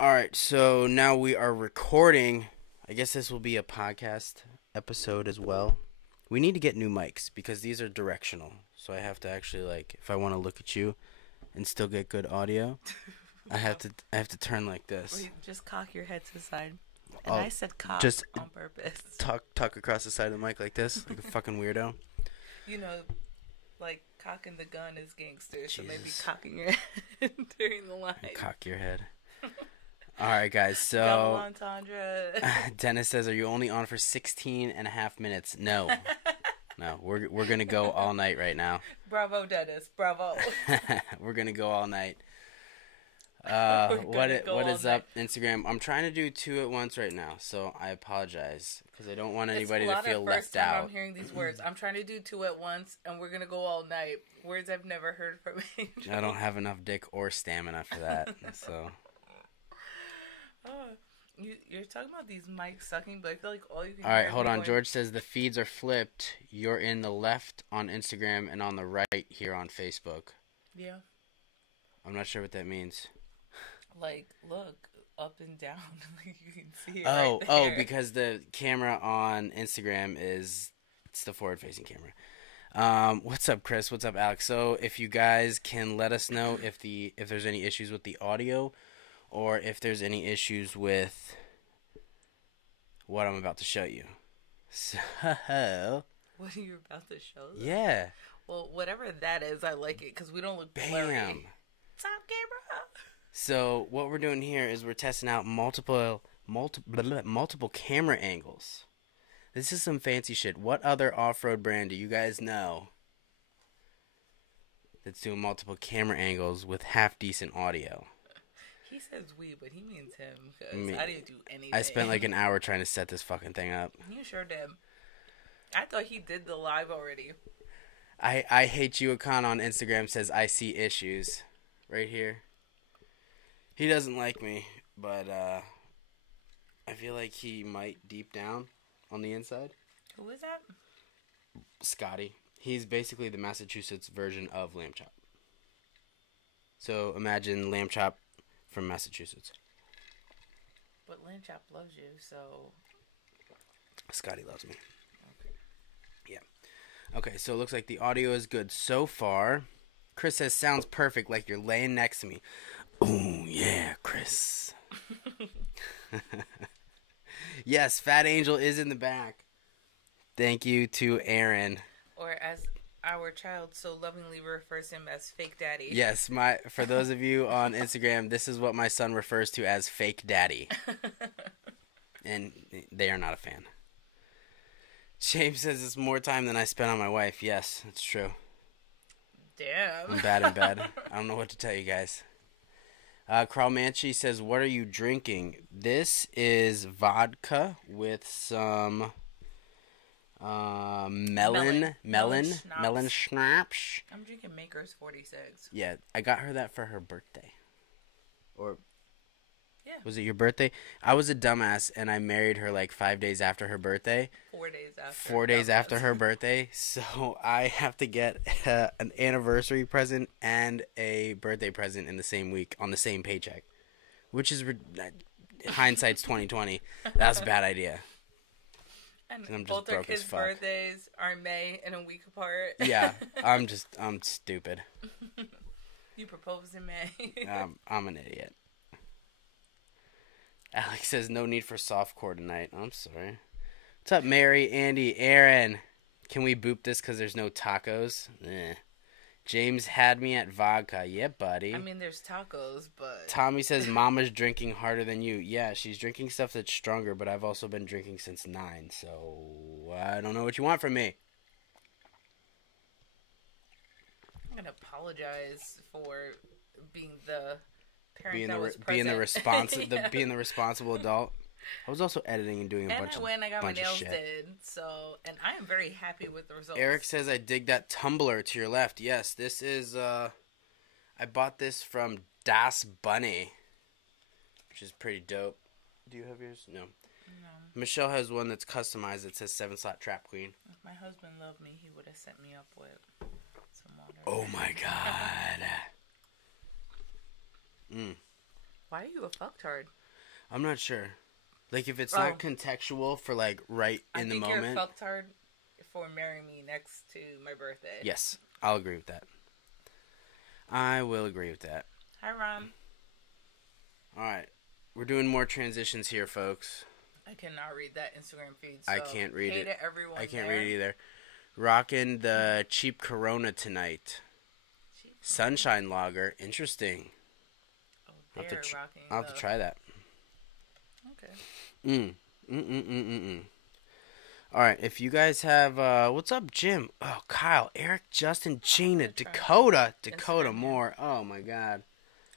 Alright, so now we are recording. I guess this will be a podcast episode as well. We need to get new mics because these are directional. So I have to actually, like, if I want to look at you and still get good audio, I have to turn like this. Wait, just cock your head to the side. And Oh, I said cock just on purpose. Talk across the side of the mic like this, like a fucking weirdo. You know, like cocking the gun is gangster, so maybe Jesus. cocking your head during the line. Cock your head. Alright, guys, Go so entendre. Dennis says, are you only on for 16 and a half minutes? No. No, we're going to go all night right now. Bravo, Dennis. Bravo. We're going to go all night. We're What gonna go is all up, Instagram? I'm trying to do two at once right now, so I apologize because I don't want anybody It's a to lot feel of left first time out. I'm hearing these words. I'm trying to do two at once, and we're gonna go all night. Words I've never heard from Angel. I don't have enough dick or stamina for that. So You're talking about these mics sucking, but I feel like all you can. all right, hear is hold me on. going, George says the feeds are flipped. You're in the left on Instagram and on the right here on Facebook. Yeah. I'm not sure what that means. Like, look up and down. Like you can see it. Oh, right oh, there. because the camera on Instagram it's the forward-facing camera. What's up, Chris? What's up, Alex? So, if you guys can let us know if there's any issues with the audio, or if there's any issues with what I'm about to show you. So, What are you about to show them? yeah, Well, whatever that is, I like it because we don't look blurry. bam. Top camera. So, what we're doing here is we're testing out multiple camera angles. This is some fancy shit. What other off-road brand do you guys know that's doing multiple camera angles with half-decent audio? He says we, but he means him because Me. I didn't do anything. I spent like an hour trying to set this fucking thing up. You sure did. I thought he did the live already. I hate you account on Instagram says I see issues right here. He doesn't like me, but I feel like he might deep down on the inside. Who is that? Scotty. He's basically the Massachusetts version of Lamb Chop. So imagine Lamb Chop from Massachusetts. But Lynn Chop loves you, so. Scotty loves me. Okay. Yeah. Okay, so it looks like the audio is good so far. Chris says, sounds perfect, like you're laying next to me. Ooh, yeah, Chris. Yes, Fat Angel is in the back. Thank you to Aaron. Or as our child so lovingly refers him as Fake Daddy. Yes, for those of you on Instagram, this is what my son refers to as Fake Daddy. And they are not a fan. James says it's more time than I spent on my wife. Yes, it's true. Damn. I'm bad in bed. I don't know what to tell you guys. Carl Manchi says, what are you drinking? This is vodka with some melon schnapps. I'm drinking Maker's 46. Yeah, I got her that for her birthday. Or Yeah. was it your birthday? I was a dumbass and I married her like 5 days after her birthday. 4 days after. 4 days after her birthday. So I have to get an anniversary present and a birthday present in the same week on the same paycheck. Which is, hindsight's 2020. That's a bad idea. And I'm just both our broke as kids' fuck. birthdays are May and a week apart. Yeah, I'm stupid. You proposed in May. I'm an idiot. Alex says no need for softcore tonight. I'm sorry. What's up, Mary, Andy, Aaron? Can we boop this because there's no tacos? James had me at vodka. Yeah, buddy. I mean, there's tacos, but... Tommy says Mama's drinking harder than you. Yeah, she's drinking stuff that's stronger, but I've also been drinking since 9, so I don't know what you want from me. I'm going to apologize for being the parent Being that the was being the present. responsible being the responsible adult. I was also editing and doing a And bunch I went, I got my bunch of nails shit. did, so... And I am very happy with the results. Eric says, I dig that tumbler to your left. Yes, this is, I bought this from Das Bunny, which is pretty dope. Do you have yours? No. No. Michelle has one that's customized. It says 7-slot Trap Queen. If my husband loved me, he would have set me up with some water. Oh my god. Why are you a fucktard? I'm not sure. Like, if it's Oh. not contextual for, like, right in the moment. I think you're a fucktard for marrying me next to my birthday. Yes, I'll agree with that. I will agree with that. Hi, Ron. Alright. We're doing more transitions here, folks. I cannot read that Instagram feed. So I can't read it. Everyone I can't there. read it either. Rocking the cheap Corona tonight. Cheap Sunshine lager. Interesting. Oh, I'll have to they're rocking. I'll have to try that. Okay. Alright, if you guys have, what's up, Jim? Oh, Kyle, Eric, Justin, Gina, gonna try Dakota Instagram. Moore. Oh, my God.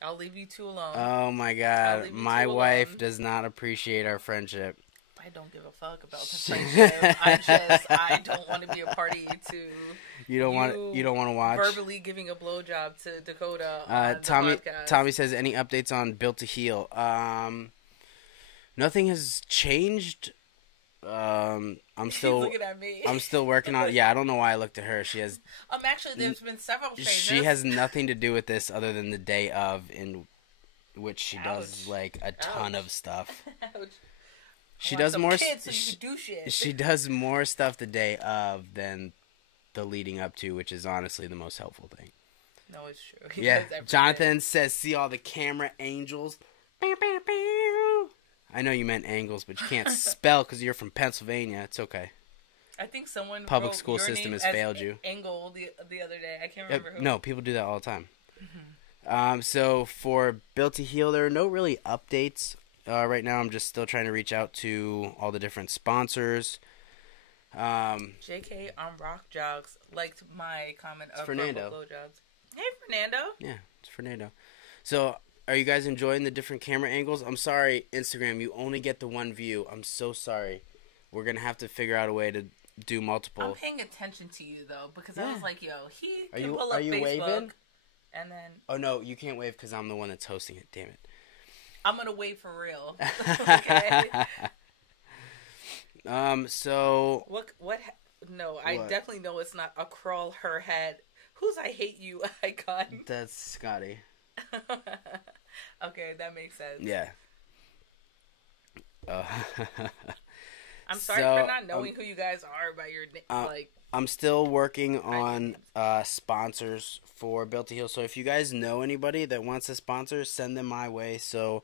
I'll leave you two alone. Oh, my I'll God. leave you My two wife alone. does not appreciate our friendship. I don't give a fuck about the friendship. I don't want to be a party to You don't want to watch? verbally giving a blowjob to Dakota on Tommy the podcast. Tommy says, any updates on Built to Heal? Nothing has changed. I'm He's still looking at me. I'm still working on it. Yeah, I don't know why I looked at her. Actually, there's been several changes. She has nothing to do with this other than the day of, in which she does Ouch. like a ton Ouch. of stuff. Ouch. She I want does some more. kids so you can do shit. She does more stuff the day of than the leading up to, which is honestly the most helpful thing. No, it's true. He Yeah, does every Jonathan day. says, "See all the camera angels." I know you meant angles, but you can't spell because you're from Pennsylvania. It's okay. I think someone Public wrote school your system name has as failed you. Angle the other day. I can't remember who. No, people do that all the time. So for Built to Heal, there are no really updates right now. I'm just still trying to reach out to all the different sponsors. JK on Rock Jogs liked my comment of Fernando. purple blowjobs. Hey, Fernando. Yeah, it's Fernando. So, are you guys enjoying the different camera angles? I'm sorry, Instagram, you only get the one view. I'm so sorry. We're going to have to figure out a way to do multiple. I'm paying attention to you, though, because I Yeah. was like, yo, he Are can you- pull are up you Facebook, waving? and then Oh, no, you can't wave because I'm the one that's hosting it. Damn it. I'm going to wave for real. Okay? So, No, I What? definitely know it's not a crawl her head. Who's I hate you icon? that's Scotty. Okay, that makes sense. Yeah. I'm sorry So, for not knowing who you guys are by your name. Like, I'm still working on sponsors for Built to Heal. So if you guys know anybody that wants a sponsor, send them my way so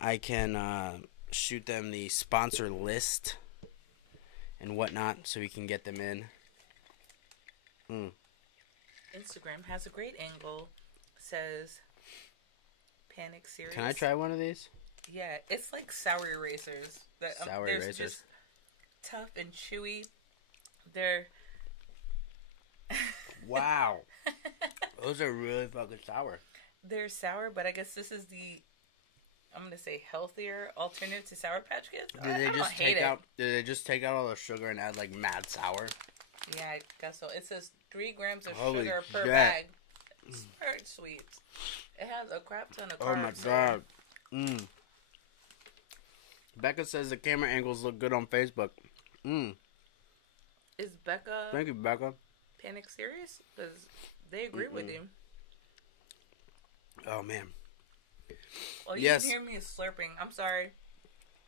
I can shoot them the sponsor list and whatnot so we can get them in. Instagram has a great angle. Says Panic Series. Can I try one of these? Yeah, it's like sour erasers. Sour they're erasers. just tough and chewy. They're Wow. Those are really fucking sour. they're sour, but I guess this is the I'm gonna say healthier alternative to Sour Patch Kids. I don't hate it. Did they just take out all the sugar and add like mad sour? Yeah, I guess so. It says 3 grams of Holy sugar per shit. bag. It's very sweet. It has a crap ton of carbs. Oh my god. Becca says the camera angles look good on Facebook. Is Becca Thank you, Becca. Panic serious? Because they agree with you. Oh man. Well, you Yes. can hear me slurping. I'm sorry.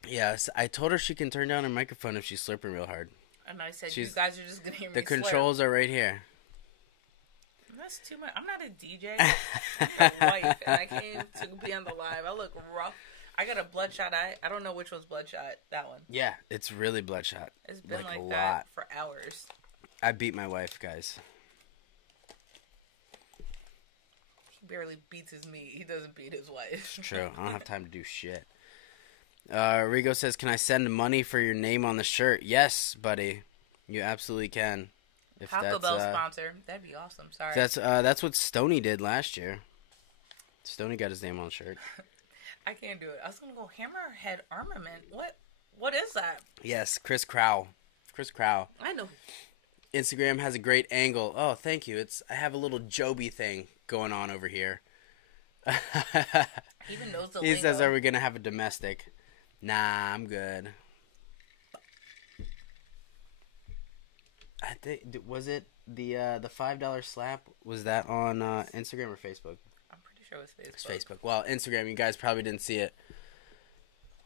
Yes, I told her she can turn down her microphone if she's slurping real hard. And I said, She's- you guys are just going to hear me The controls are right here. slurp. That's too much. I'm not a DJ. I'm a wife, and I came to be on the live. I look rough. I got a bloodshot eye. I don't know which one's bloodshot. That one. Yeah, it's really bloodshot. It's been Like a like that lot. for hours. I beat my wife, guys. He barely beats his meat. He doesn't beat his wife. True. I don't have time to do shit. Rigo says, "Can I send money for your name on the shirt?" Yes, buddy. You absolutely can. If Taco Bell sponsor. That'd be awesome. Sorry. That's what Stoney did last year. Stoney got his name on the shirt. I can't do it. I was gonna go Hammerhead Armament. What is that? Yes, Chris Crow. Chris Crow. I know. Instagram has a great angle. Oh, thank you. I have a little Joby thing going on over here. He even knows the He lingo. says, "Are we gonna have a domestic?" Nah, I'm good. I think was it the $5 slap? Was that on Instagram or Facebook? I'm pretty sure it was Facebook. It's Facebook. Well, Instagram, you guys probably didn't see it.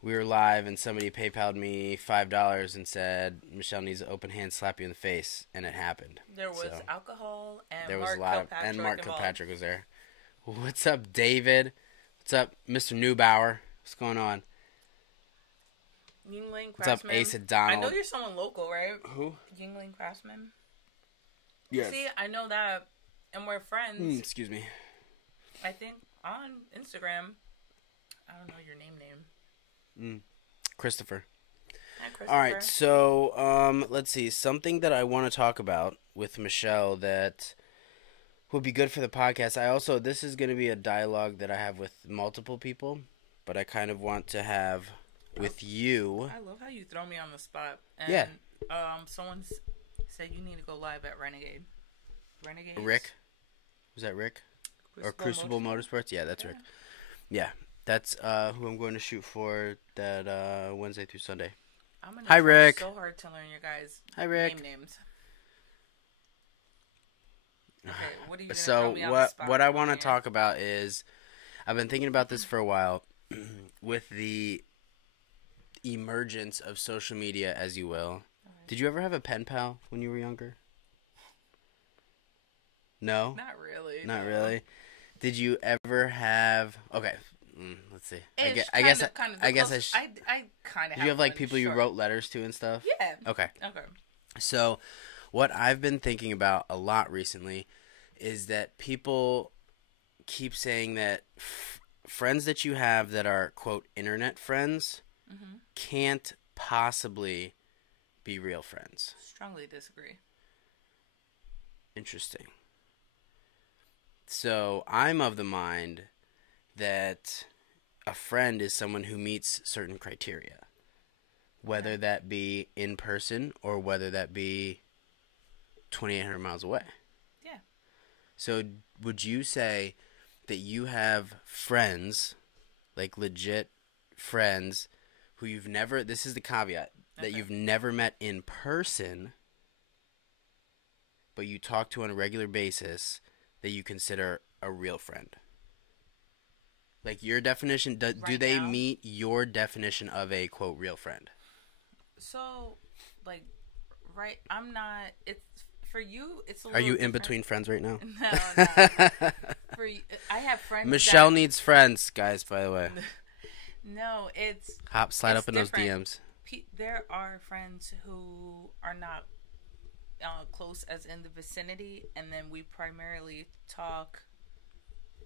We were live, and somebody PayPal'd me $5 and said, Michelle needs an open hand slap you in the face, and it happened. There was alcohol, and there Mark was a lot Kilpatrick and Mark involved. Kilpatrick was there. What's up, David? What's up, Mr. Neubauer? What's going on? Yingling Craftsman. What's up, Asa Donald? I know you're someone local, right? Who? Yingling Craftsman. Yes. See, I know that, and we're friends. Excuse me. I think on Instagram. I don't know your name. Christopher. Hi, Christopher. All right, so let's see. Something that I want to talk about with Michelle that would be good for the podcast. This is going to be a dialogue that I have with multiple people, but I kind of want to have with you. I love how you throw me on the spot. And, yeah. Someone said you need to go live at Renegade. Renegade. Rick? Was that Rick? Crucible Motorsports? Yeah, that's Rick. Yeah. That's who I'm going to shoot for that Wednesday through Sunday. I'm gonna Hi, try Rick. so hard to learn your guys' Hi, Rick. names. Okay, what are you gonna So throw me on the spot what I for want to here? talk about is I've been thinking about this for a while with the emergence of social media, as you will. Did you ever have a pen pal when you were younger? No? Not really. Not no. really. Did you ever have? Okay, let's see. I Ish, guess kind of I guess close- I kind of. Did you have like people you wrote letters to and stuff? Yeah. Okay. Okay. So, what I've been thinking about a lot recently is that people keep saying that friends that you have that are quote internet friends can't possibly be real friends. Strongly disagree. Interesting. So I'm of the mind that a friend is someone who meets certain criteria, whether that be in person or whether that be 2,800 miles away. Yeah. So would you say that you have friends, like legit friends, who you've never, this is the caveat, that Okay. you've never met in person, but you talk to on a regular basis, that you consider a real friend? Like your definition, do Right they now? meet your definition of a, quote, real friend? So, like, right? I'm not. It's for you. It's a Are little you in different. between friends right now? No. For you, I have friends. Michelle that, needs friends, guys, by the way. No, it's Slide It's up in those different. DMs. There are friends who are not close as in the vicinity, and then we primarily talk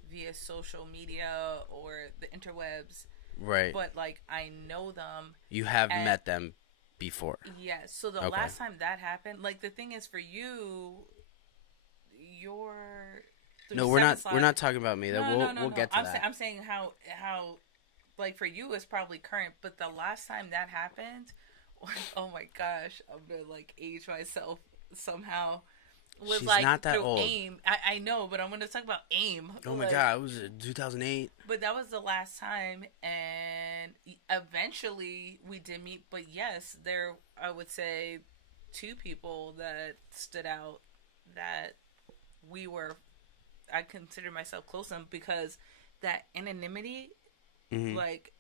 via social media or the interwebs. Right. But like I know them. You have and- met them before. Yes. So the Okay. last time that happened, like the thing is for you, your No, we're not talking about me. We'll get to that. I'm saying how like for you it's probably current, but the last time that happened, oh my gosh, I'm gonna like age myself somehow. Was She's like not that through old. AIM. I know, but I'm gonna talk about AIM. Oh my Like, god, it was 2008. But that was the last time, and eventually we did meet. But yes, there I would say two people that stood out that I consider myself close to them because that anonymity, like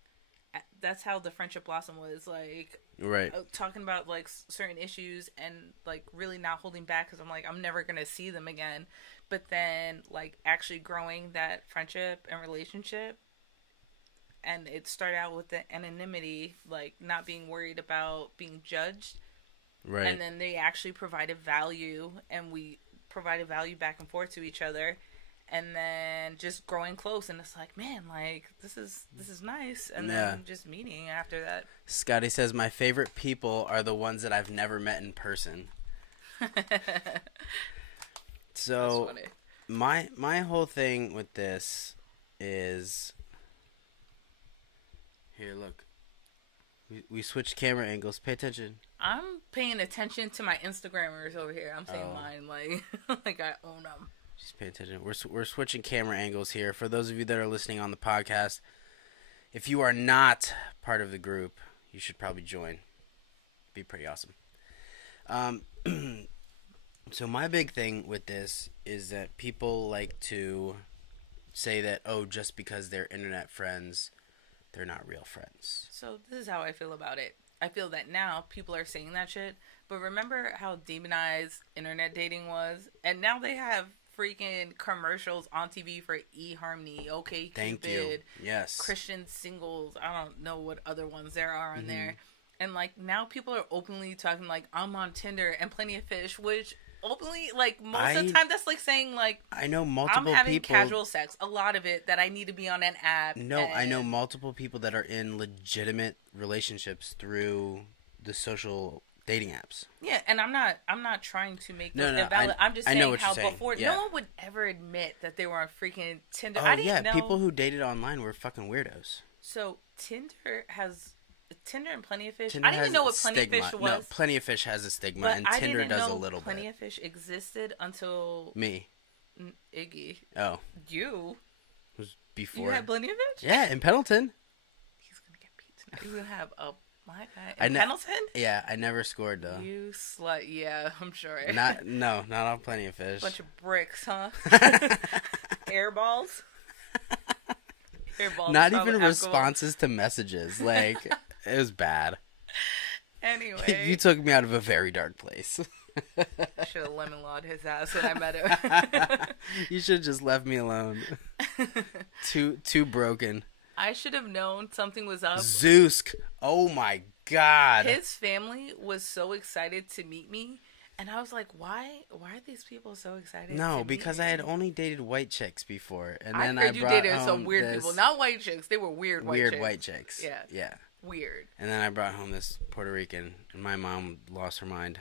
that's how the friendship blossom was. Like Right. talking about like certain issues and like really not holding back because I'm like I'm never gonna see them again, but then like actually growing that friendship and relationship, and it started out with the anonymity, like not being worried about being judged, Right. and then they actually provided value, and we provided value back and forth to each other. And then just growing close, and it's like, man, like this is nice. And then just meeting after that. Scotty says my favorite people are the ones that I've never met in person. So That's funny. my whole thing with this is here. Look, we switched camera angles. Pay attention. I'm paying attention to my Instagrammers over here. I'm saying Oh. mine, like like I own them. Just pay attention. We're switching camera angles here. For those of you that are listening on the podcast, if you are not part of the group, you should probably join. Be pretty awesome. So my big thing with this is that people like to say that, oh, just because they're internet friends, they're not real friends. So this is how I feel about it. I feel that now people are saying that shit, but remember how demonized internet dating was? And now they have freaking commercials on TV for eHarmony, OK Thank Cupid, you. Yes. Christian Singles. I don't know what other ones there are on there. And like now people are openly talking like I'm on Tinder and Plenty of Fish, which openly like most of the time that's like saying like I know multiple I'm having people, casual sex. A lot of it that I need to be on an app. No, I know multiple people that are in legitimate relationships through the social dating apps. Yeah, and I'm not trying to make No, those invalid. I'm just saying how saying. before Yeah. no one would ever admit that they were on freaking Tinder. Oh, I didn't know. People who dated online were fucking weirdos. So Tinder and Plenty of Fish. Tinder I didn't even know what Plenty stigma. of Fish was. No, Plenty of Fish has a stigma, but and I Tinder didn't does know a little Plenty bit. of Fish existed until Me. Iggy. Oh. You. It was before. You had Plenty of Fish? Yeah, in Pendleton. He's gonna get beat tonight. You have a black guy I in know- Pendleton? Yeah, I never scored though. You slut. Yeah, I'm sure. Not on Plenty of Fish. Bunch of bricks, huh? Air balls. Air balls. Not probably even alcohol. responses to messages. Like it was bad. Anyway, You took me out of a very dark place. should have lemon lawed his ass when I met him. You should have just left me alone. Too broken. I should have known something was up. Zeusk. Oh my god. His family was so excited to meet me, and I was like, "Why? Why are these people so excited?" No, to because meet I me? had only dated white chicks before, and I then heard you brought dated home some weird this people, not white chicks. They were weird white chicks. Yeah. Yeah. Weird. And then I brought home this Puerto Rican, and my mom lost her mind.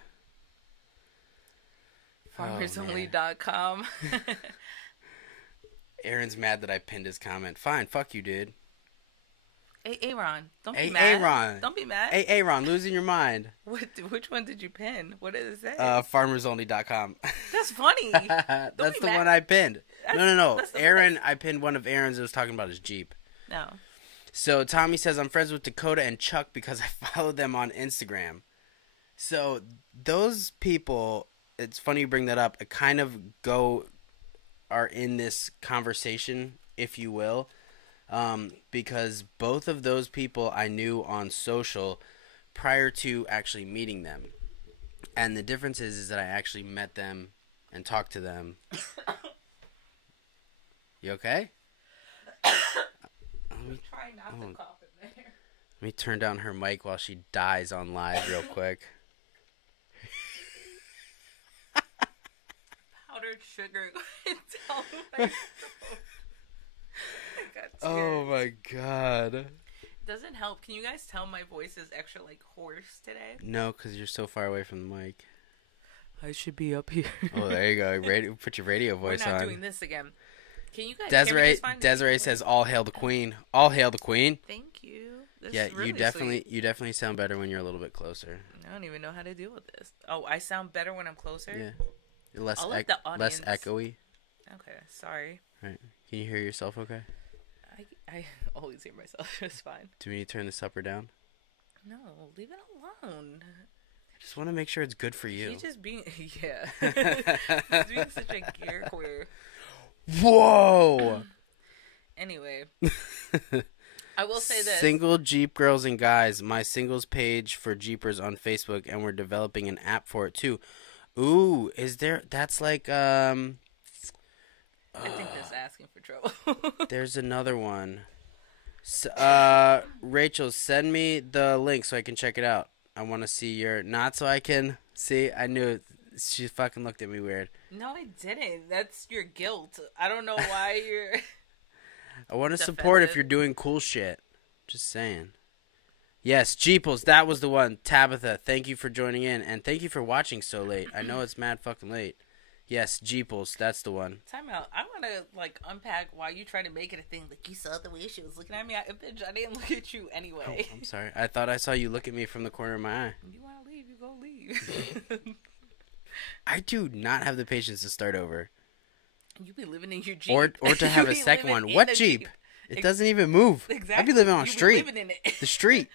FarmersOnly.com. Aaron's mad that I pinned his comment. Fine, fuck you, dude. Hey, Aaron, don't be Hey, mad. Aaron. Don't be mad. Hey, Aaron, losing your mind. Which one did you pin? What did it say? FarmersOnly.com. That's funny. That's be the mad. one I pinned. No. that's the Aaron, I pinned one of Aaron's that was talking about his Jeep. No. So Tommy says, I'm friends with Dakota and Chuck because I follow them on Instagram. So those people, it's funny you bring that up, kind of are in this conversation, if you will, because both of those people I knew on social prior to actually meeting them. And the difference is that I actually met them and talked to them. You okay? Try not to cough in there. Let me turn down her mic while she dies on live real quick. Powdered sugar going down my throat. I got Oh tears. my god. Doesn't help. Can you guys tell my voice is extra like hoarse today? No, because you're so far away from the mic. I should be up here. Oh, there you go. Put your radio We're voice not on. doing this again. Can you guys hear me Desiree just fine? Desiree says, "All hail the queen! All hail the queen!" Thank you. This Yeah, is really you definitely sound better when you're a little bit closer. sweet. I don't even know how to deal with this. Oh, I sound better when I'm closer? Yeah, you're less I'll let the less audience- echoey. Okay, sorry. Right? Can you hear yourself? Okay. I always hear myself just fine. Do we need to turn this up or down? No, leave it alone. I just want to make sure it's good for you. He's just being, yeah. He's being such a gear queer. Whoa! Anyway, I will say this. Single Jeep girls and guys, my singles page for Jeepers on Facebook, and we're developing an app for it too. Ooh, is there? That's like I think that's asking for trouble. There's another one. Rachel, send me the link so I can check it out. I want to see your. Not so I can see. I knew it. She fucking looked at me weird. No, I didn't. That's your guilt. I don't know why you're. I want to support if Defensive. you're doing cool shit. Just saying. Yes, Jeeples, that was the one. Tabitha, thank you for joining in, and thank you for watching so late. I know it's mad fucking late. Yes, Jeeples, that's the one. Time out. I want to like unpack why you try to make it a thing. Like you saw the way she was looking at me. Bitch, I didn't look at you Oh, anyway. I'm sorry. I thought I saw you look at me from the corner of my eye. You want to leave? You go leave. I do not have the patience to start over. You be living in your Jeep. Or to have You a be second living one. in What the Jeep? It doesn't even move. Exactly. I'd be living on a You be street. living in it. The street.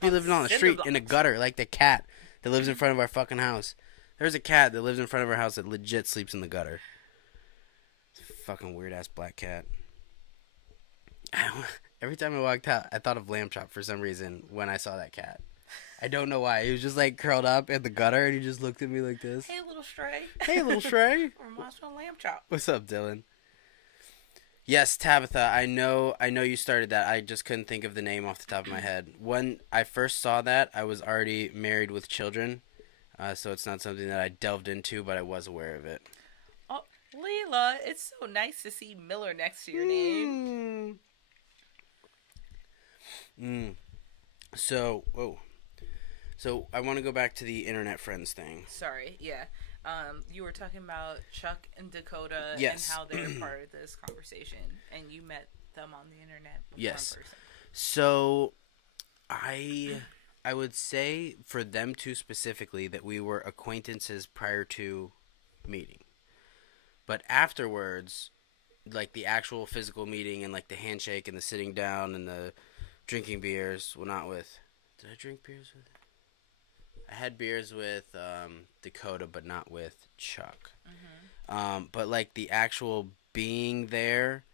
Be living on the cinder street in a blocks. gutter like the cat that lives in front of our fucking house. There's a cat that lives in front of our house that legit sleeps in the gutter. It's a fucking weird ass black cat. Every time I walked out, I thought of Lamb Chop for some reason when I saw that cat. I don't know why. He was just like curled up in the gutter, and he just looked at me like this. Hey, little stray. Hey, little stray. Reminds me of Lamb Chop. What's up, Dylan? Yes, Tabitha. I know you started that. I just couldn't think of the name off the top of my head. When I first saw that, I was already married with children, so it's not something that I delved into, but I was aware of it. Oh, Leela, it's so nice to see Miller next to your name. So I want to go back to the internet friends thing. Sorry, yeah. You were talking about Chuck and Dakota Yes. and how they're part of this conversation, and you met them on the internet before Yes. in person. So I would say for them two specifically that we were acquaintances prior to meeting. But afterwards, like the actual physical meeting and like the handshake and the sitting down and the drinking beers, well, not with... Did I drink beers with... I had beers with Dakota, but not with Chuck. Mm-hmm. But like the actual being there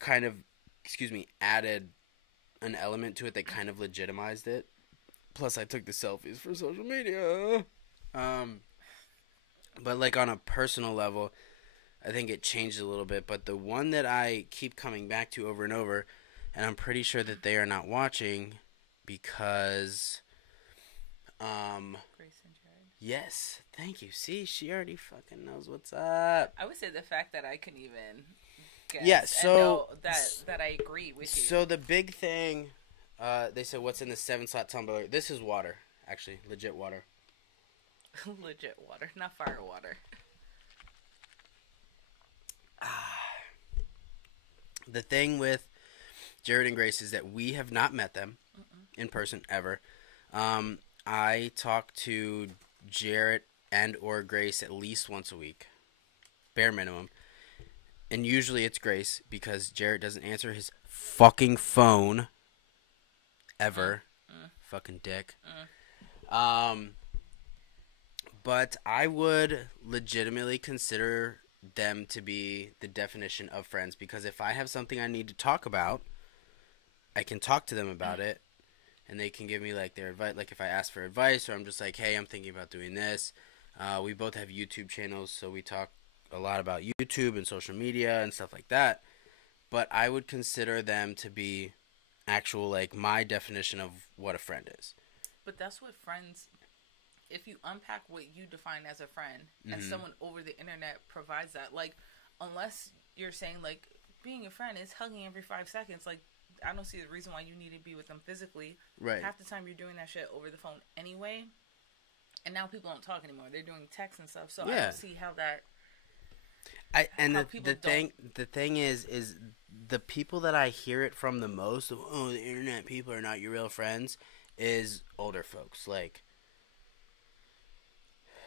kind of, added an element to it that kind of legitimized it. Plus, I took the selfies for social media. But like on a personal level, I think it changed a little bit. But the one that I keep coming back to over and over, and I'm pretty sure that they are not watching because... Grace and Jared. Yes, thank you. See, she already fucking knows what's up. I would say the fact that I can even guess Yeah, and so- know that I agree with you. So the big thing, they said, what's in the 7-slot tumbler? This is water, actually, legit water. Legit water, not fire water. The thing with Jared and Grace is that we have not met them in person ever. I talk to Jarrett and or Grace at least once a week, bare minimum. And usually it's Grace because Jarrett doesn't answer his fucking phone ever. Fucking dick. But I would legitimately consider them to be the definition of friends because if I have something I need to talk about, I can talk to them about it. And they can give me, like, their advice. Like, if I ask for advice or I'm just like, hey, I'm thinking about doing this. We both have YouTube channels, so we talk a lot about YouTube and social media and stuff like that. But I would consider them to be actual, like, my definition of what a friend is. But that's what friends... If you unpack what you define as a friend, and someone over the internet provides that, like, unless you're saying, like, being a friend is hugging every 5 seconds, like, I don't see the reason why you need to be with them physically. Right. Half the time you're doing that shit over the phone anyway. And now people don't talk anymore. They're doing texts and stuff. So I don't see how that... The thing is the people that I hear it from the most, oh, the internet people are not your real friends, is older folks. Like,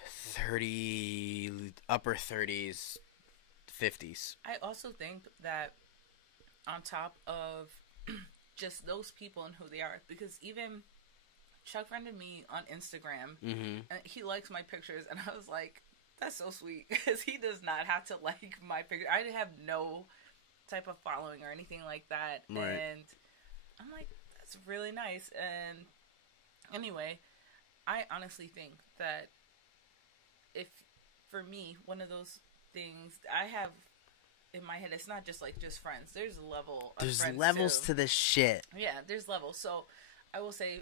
30, upper 30s, 50s. I also think that on top of just those people and who they are, because even Chuck friended me on Instagram and he likes my pictures, and I was like, that's so sweet because he does not have to like my picture. I have no type of following or anything like that. Right. And I'm like, that's really nice. And anyway, I honestly think that if, for me, one of those things I have in my head, it's not just like just friends. There's a level of There's friends levels too. to this shit. Yeah, there's levels. So I will say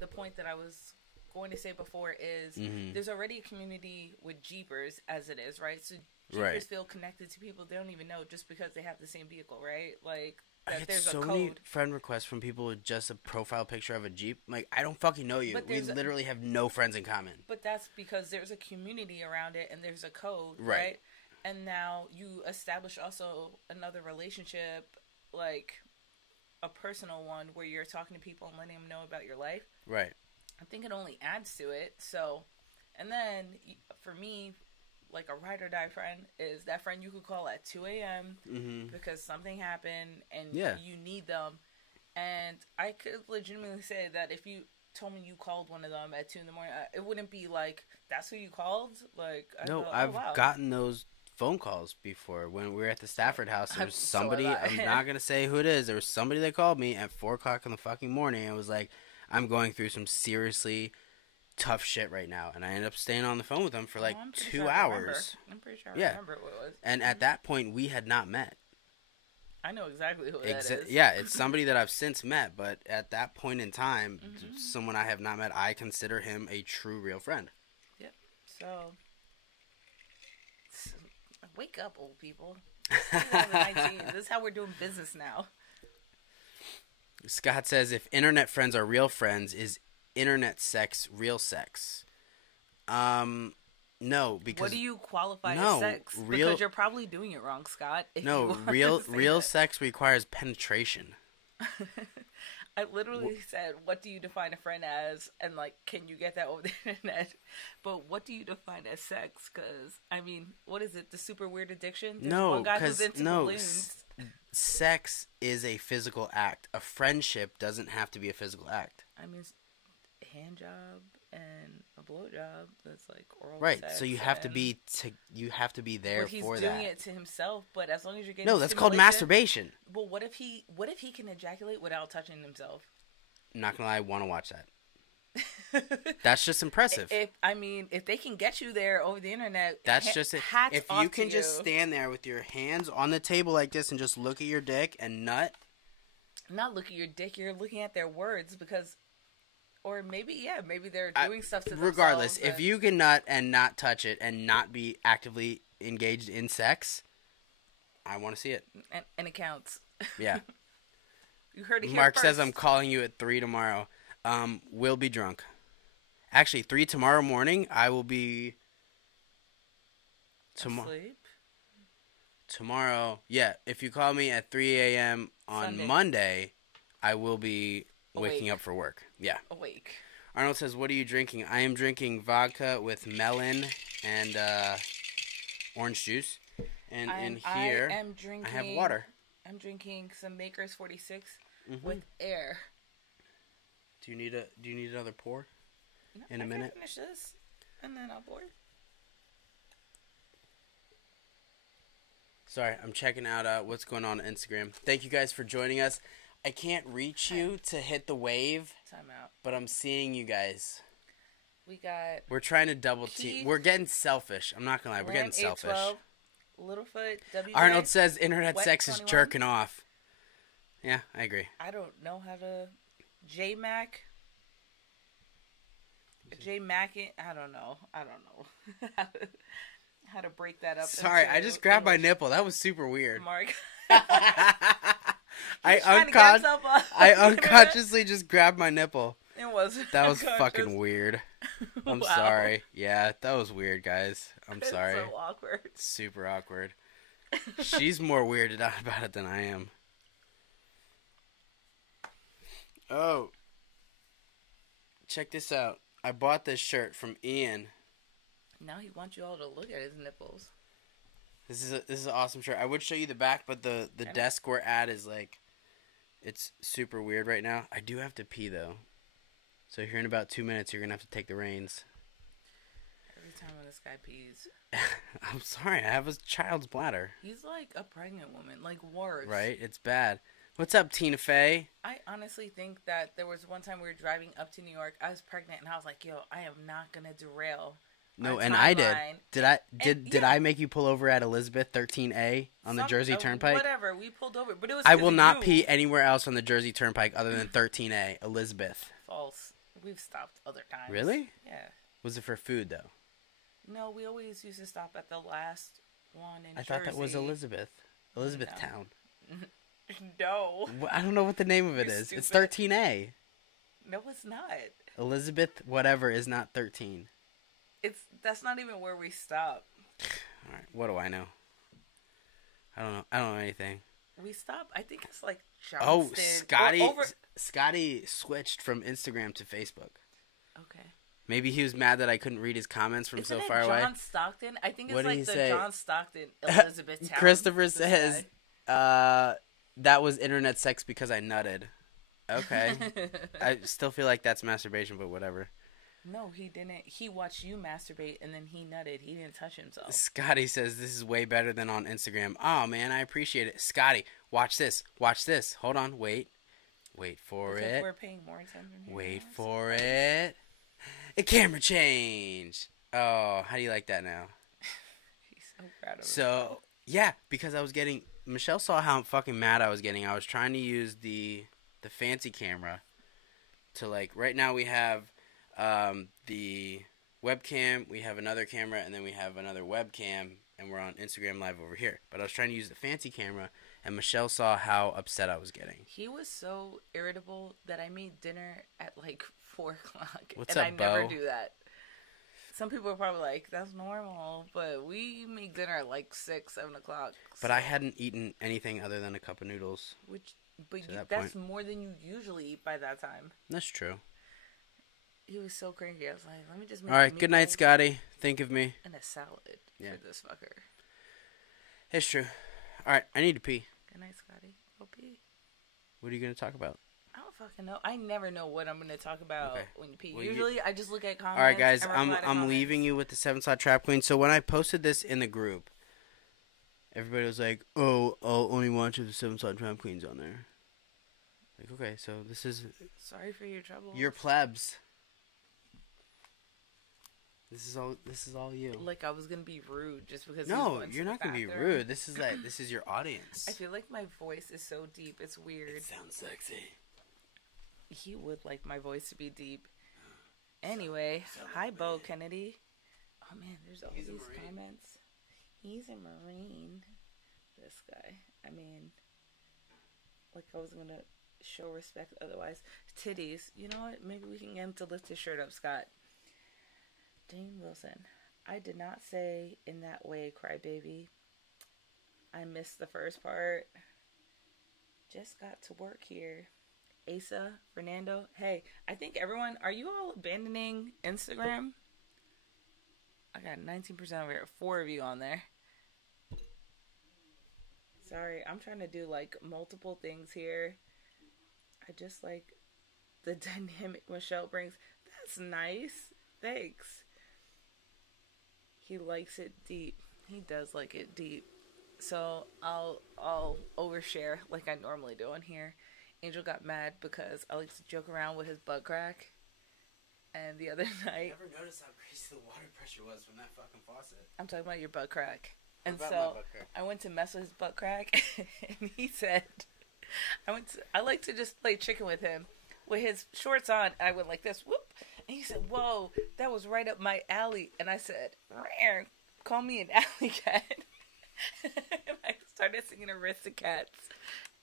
the point that I was going to say before is there's already a community with Jeepers as it is, right? So Jeepers feel connected to people they don't even know just because they have the same vehicle, right? Like, I that get there's so a many code. friend requests from people with just a profile picture of a Jeep. Like, I don't fucking know you. But We there's literally have no friends in common. But that's because there's a community around it and there's a code, Right. right? And now you establish also another relationship, like a personal one where you're talking to people and letting them know about your life. Right. I think it only adds to it. So, and then for me, like a ride or die friend is that friend you could call at 2 a.m. because something happened and you need them. And I could legitimately say that if you told me you called one of them at 2 in the morning, it wouldn't be like, that's who you called? Like, No, go, I've wow. gotten those phone calls before. When we were at the Stafford house, there was So somebody, have I. I'm not going to say who it is, there was somebody that called me at 4 o'clock in the fucking morning and was like, I'm going through some seriously tough shit right now. And I ended up staying on the phone with them for like I'm pretty 2 sure I remember. hours. I'm pretty sure I Yeah. remember what it was. And at that point, we had not met. I know exactly who that is. Yeah, it's somebody that I've since met, but at that point in time, Mhm. someone I have not met, I consider him a true, real friend. Yep. So, wake up, old people. 2019. This is how we're doing business now. Scott says, if internet friends are real friends, is internet sex real sex? No, because What do you qualify No, as sex? real- Because you're probably doing it wrong, Scott. if you no, wanna real say real that. sex requires penetration. I literally said, what do you define a friend as? And, like, can you get that over the internet? But what do you define as sex? Because, I mean, what is it? The super weird addiction? There's No, one guy who's 'cause- into no, balloons. Sex is a physical act. A friendship doesn't have to be a physical act. I mean, hand job and a blow job. That's like oral Right. sex, So you have to and- be there But he's for doing that. it to himself. But as long as you're getting No, that's called stimulation- masturbation. Well, what if he can ejaculate without touching himself? I'm not gonna lie, I want to watch that. That's just impressive. If they can get you there over the internet, That's just it. hats If off you can to just stand there with your hands on the table like this and just look at your dick and nut, not look at your dick, you're looking at their words because, or maybe they're doing stuff to regardless, themselves if and- you can nut and not touch it and not be actively engaged in sex, I want to see it. and it counts. Yeah. You heard it here Mark first. says I'm calling you at 3 tomorrow. We'll be drunk. Actually, 3 tomorrow morning. I will be. Asleep. Tomorrow, yeah. If you call me at 3 a.m. on Sunday. Monday, I will be waking Awake. up for work. Yeah. Awake. Arnold says, "What are you drinking?" I am drinking vodka with melon and orange juice. And in here, I am drinking. I have water. I'm drinking some Maker's 46 Mhm. with air. Do you need another pour? No, In a I minute. Can finish this, and then I'll pour. Sorry, I'm checking out what's going on Instagram. Thank you guys for joining us. I can't reach you to hit the wave, Time out. but I'm seeing you guys. We got We're trying to double team. Keith, We're getting selfish. I'm not gonna lie. We're getting Lamb selfish. 812, Littlefoot, W. Arnold says internet Wet sex is 21. jerking off. Yeah, I agree. I don't know how to. J Mac. J Mac. I don't know. How to break that up. Sorry, into I just grabbed my English. nipple. That was super weird. Mark. I Trying to get himself off I the internet. unconsciously just grabbed my nipple. It was. That was unconscious. fucking weird. I'm Wow. sorry. Yeah, that was weird, guys. I'm It's sorry. so awkward. Super awkward. She's more weirded out about it than I am. Oh. Check this out. I bought this shirt from Ian. Now he wants you all to look at his nipples. This is an awesome shirt. I would show you the back, but the Okay. desk we're at is like, it's super weird right now. I do have to pee though. So here in about 2 minutes, you're gonna have to take the reins. Every time when this guy pees, I'm sorry, I have a child's bladder. he's like a pregnant woman, like worse. Right? It's bad. What's up, Tina Fey? I honestly think that there was one time we were driving up to New York. I was pregnant, and I was like, "Yo, I am not gonna derail." No, our and I did. timeline." Did yeah. I make you pull over at Elizabeth 13A on the Jersey Turnpike? Whatever, we pulled over, but it was. I 'cause will of not you. pee anywhere else on the Jersey Turnpike other than 13A, Elizabeth. False. We've stopped other times. Really? Yeah. Was it for food though? No, we always used to stop at the last one in I Jersey. thought that was Elizabeth. Elizabethtown. No. I don't know what the name of it You're is. It's stupid. 13A. No, it's not. Elizabeth whatever is not 13. That's not even where we stop. All right, what do I know? I don't know. I don't know anything. We stop. I think it's like Oh, Johnston. or Scotty switched from Instagram to Facebook. Okay. Maybe he was mad that I couldn't read his comments from Isn't so it far John away. Stockton? I think it's What did like he the say? John Stockton Elizabeth Town. Christopher this says, that was internet sex because I nutted. Okay. guy. I still feel like that's masturbation, but whatever. No, he didn't. He watched you masturbate and then he nutted. He didn't touch himself. Scotty says this is way better than on Instagram. Oh man, I appreciate it. Scotty, watch this. Watch this. Hold on. Wait for Because it. we're paying more attention here. Wait for it. A camera change. Oh, how do you like that now? He's so proud of himself. So yeah, because I was getting. Michelle saw how fucking mad I was getting. I was trying to use the fancy camera to like. Right now we have the webcam. We have another camera, and then we have another webcam, and we're on Instagram Live over here. But I was trying to use the fancy camera, and Michelle saw how upset I was getting. He was so irritable that I made dinner at like 4 o'clock. What's and up, I never Bo? do that. Some people are probably like, that's normal, but we make dinner at like 6, 7 o'clock. But I hadn't eaten anything other than a cup of noodles. But to that that's point. more than you usually eat by that time. That's true. He was so cranky. I was like, let me just make All right, good night, meatballs Scotty. Think of me. and a salad Yeah. for this fucker. It's true. All right, I need to pee. Good night, Scotty. Go pee. What are you going to talk about? I don't fucking know. I never know what I'm going to talk about Okay. when you pee. Well, Usually, I just look at comments. All right, guys, and reply I'm to comments. leaving you with the 7-slot trap queen. So when I posted this in the group, everybody was like, "Oh, I'll only watch if the 7-slot trap queen's on there." Like, okay, so this is Sorry for your trouble. your plebs. This is all you. Like I was gonna be rude just because. he No, went to you're the not gonna be bathroom. rude. This is your audience. I feel like my voice is so deep. It's weird. It sounds sexy. He would like my voice to be deep. Anyway, hi Bo Kennedy. Oh man, there's all He's a these Marine. comments. He's a Marine. This guy. I mean, like I was gonna show respect otherwise. Titties. You know what? Maybe we can get him to lift his shirt up, Scott. Dane Wilson. I did not say in that way, crybaby. I missed the first part. Just got to work here. Asa, Fernando. Hey, I think everyone, are you all abandoning Instagram? I got 19% over here. 4 of you on there. Sorry, I'm trying to do like multiple things here. I just like the dynamic Michelle brings. That's nice. Thanks. He likes it deep. He does like it deep. So I'll overshare like I normally do on here. Angel got mad because I like to joke around with his butt crack. And the other night, Never noticed how crazy the water pressure was from that fucking faucet. I'm talking about your butt crack. And What about so my butt crack? I went to mess with his butt crack, and he said, I like to just play chicken with him. With his shorts on, I went like this, whoop. And he said, whoa, that was right up my alley. And I said, rare, call me an alley cat. And I started singing Aristocats.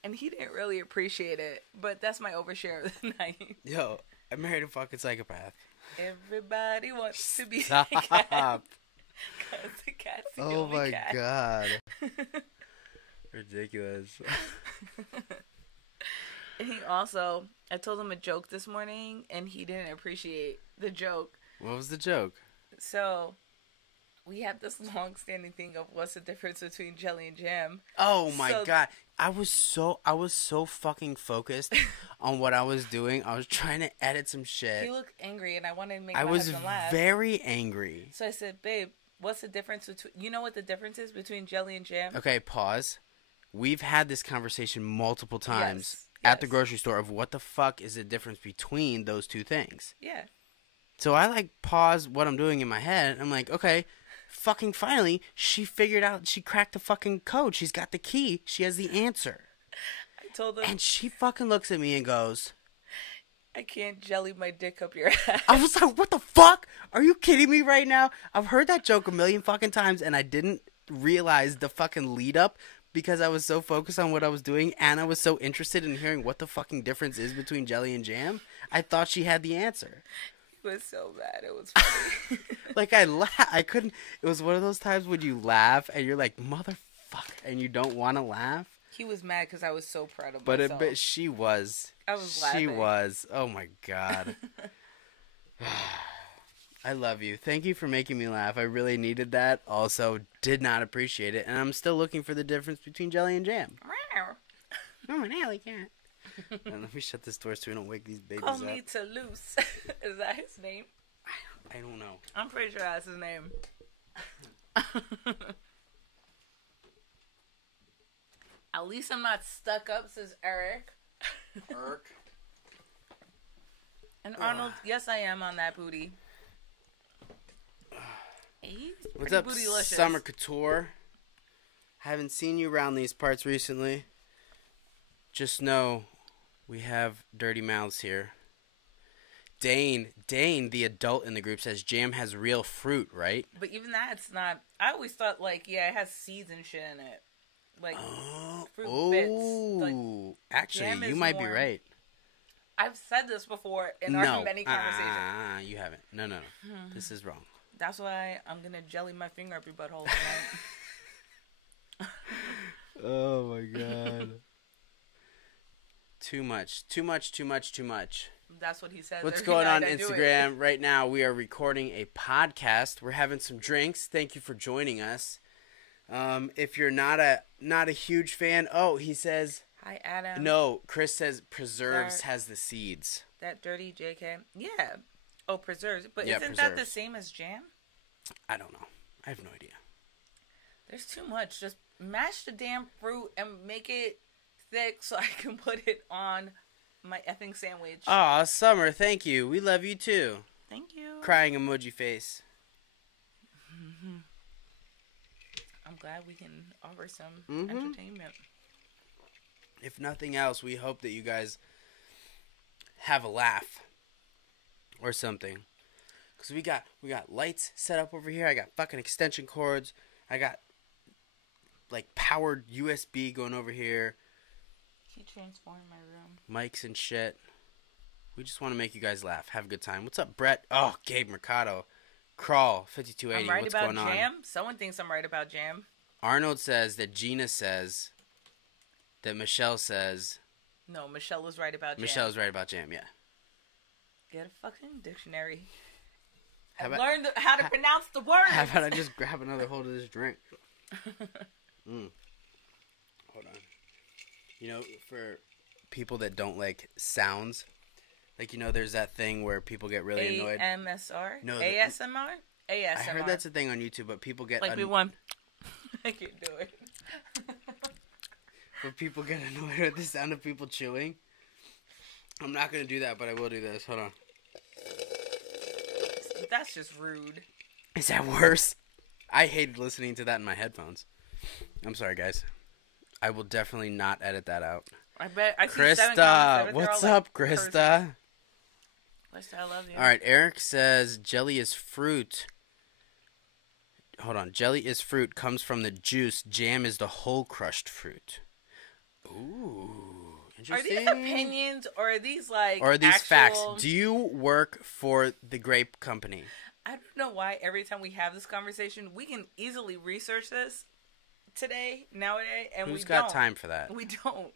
And he didn't really appreciate it. But that's my overshare of the night. Yo, I married a fucking psychopath. Everybody wants to be Stop. a cat. 'Cause the cat's the Oh only my cat. god. Ridiculous. And he also, I told him a joke this morning, and he didn't appreciate the joke. What was the joke? So, we have this long-standing thing of what's the difference between jelly and jam. Oh my So- god. I was so fucking focused on what I was doing. I was trying to edit some shit. He looked angry, and I wanted to make I my was husband laugh. very angry. So I said, babe, what's the difference between, you know what the difference is between jelly and jam? Okay, pause. We've had this conversation multiple times Yes, at the yes. grocery store of what the fuck is the difference between those two things. Yeah. So I like pause what I'm doing in my head. I'm like, okay, fucking finally, she figured out, she cracked the fucking code. She's got the key. She has the answer. I told him, And she fucking looks at me and goes, I can't jelly my dick up your ass. I was like, what the fuck? Are you kidding me right now? I've heard that joke a million fucking times and I didn't realize the fucking lead up because I was so focused on what I was doing and I was so interested in hearing what the fucking difference is between jelly and jam. I thought she had the answer. It was so bad. It was funny. Like I couldn't. It was one of those times when you laugh and you're like, motherfucker, and you don't want to laugh. He was mad because I was so proud of But myself. she was. I was She laughing. was. Oh my god. I love you. Thank you for making me laugh. I really needed that. Also, did not appreciate it, and I'm still looking for the difference between jelly and jam. I'm an alley cat. And let me shut this door so we don't wake these babies Call up. me Toulouse. Is that his name? I don't know. I'm pretty sure that's his name. At least I'm not stuck up, says Eric. Irk. And Arnold, yes, I am on that booty. Hey, What's up, Summer Couture? Haven't seen you around these parts recently. Just know we have dirty mouths here. Dane, the adult in the group, says jam has real fruit, right? But even that's not. I always thought, like, yeah, it has seeds and shit in it. Like, fruit bits. Like, actually, you might be right. I've said this before in our many conversations. You haven't. No. This is wrong. That's why I'm going to jelly my finger up your butthole tonight. Oh, my God. Too much. That's what he says. What's going on Instagram right now? We are recording a podcast. We're having some drinks. Thank you for joining us. If you're not a huge fan, he says hi, Adam. No, Chris says preserves has the seeds. That dirty JK. Yeah. Oh, preserves. But yeah, isn't that the same as jam? I don't know. I have no idea. There's too much. Just mash the damn fruit and make it thick so I can put it on my effing sandwich. Aw, Summer, thank you. We love you too. Thank you. Crying emoji face. I'm glad we can offer some entertainment. If nothing else, we hope that you guys have a laugh or something. Because we got lights set up over here. I got fucking extension cords. I got like powered USB going over here. He transformed my room. Mics and shit. We just want to make you guys laugh. Have a good time. What's up, Brett? Oh, Gabe Mercado. Crawl, 5280. I'm right What's about going jam? on? Someone thinks I'm right about jam. Arnold says that Gina says that Michelle says... No, Michelle was right about jam. Michelle's right about jam, yeah. Get a fucking dictionary. I learned how to pronounce the words. How about I just grab another hold of this drink? Hold on. You know, for people that don't like sounds, like, you know, there's that thing where people get really annoyed. AMSR? No, ASMR? ASMR. I heard that's a thing on YouTube, but people get like we want. I can't do it. But people get annoyed with the sound of people chewing. I'm not gonna do that, but I will do this. Hold on. That's just rude. Is that worse? I hated listening to that in my headphones. I'm sorry, guys. I will definitely not edit that out. I bet. I see Krista, what's up, Krista? Krista, I love you. All right, Eric says jelly is fruit. Hold on. Jelly is fruit, comes from the juice. Jam is the whole crushed fruit. Ooh, interesting. Are these opinions or are these like or are these actual... facts? Do you work for the grape company? I don't know why every time we have this conversation, we can easily research this nowadays, and Who's got time for that? We don't.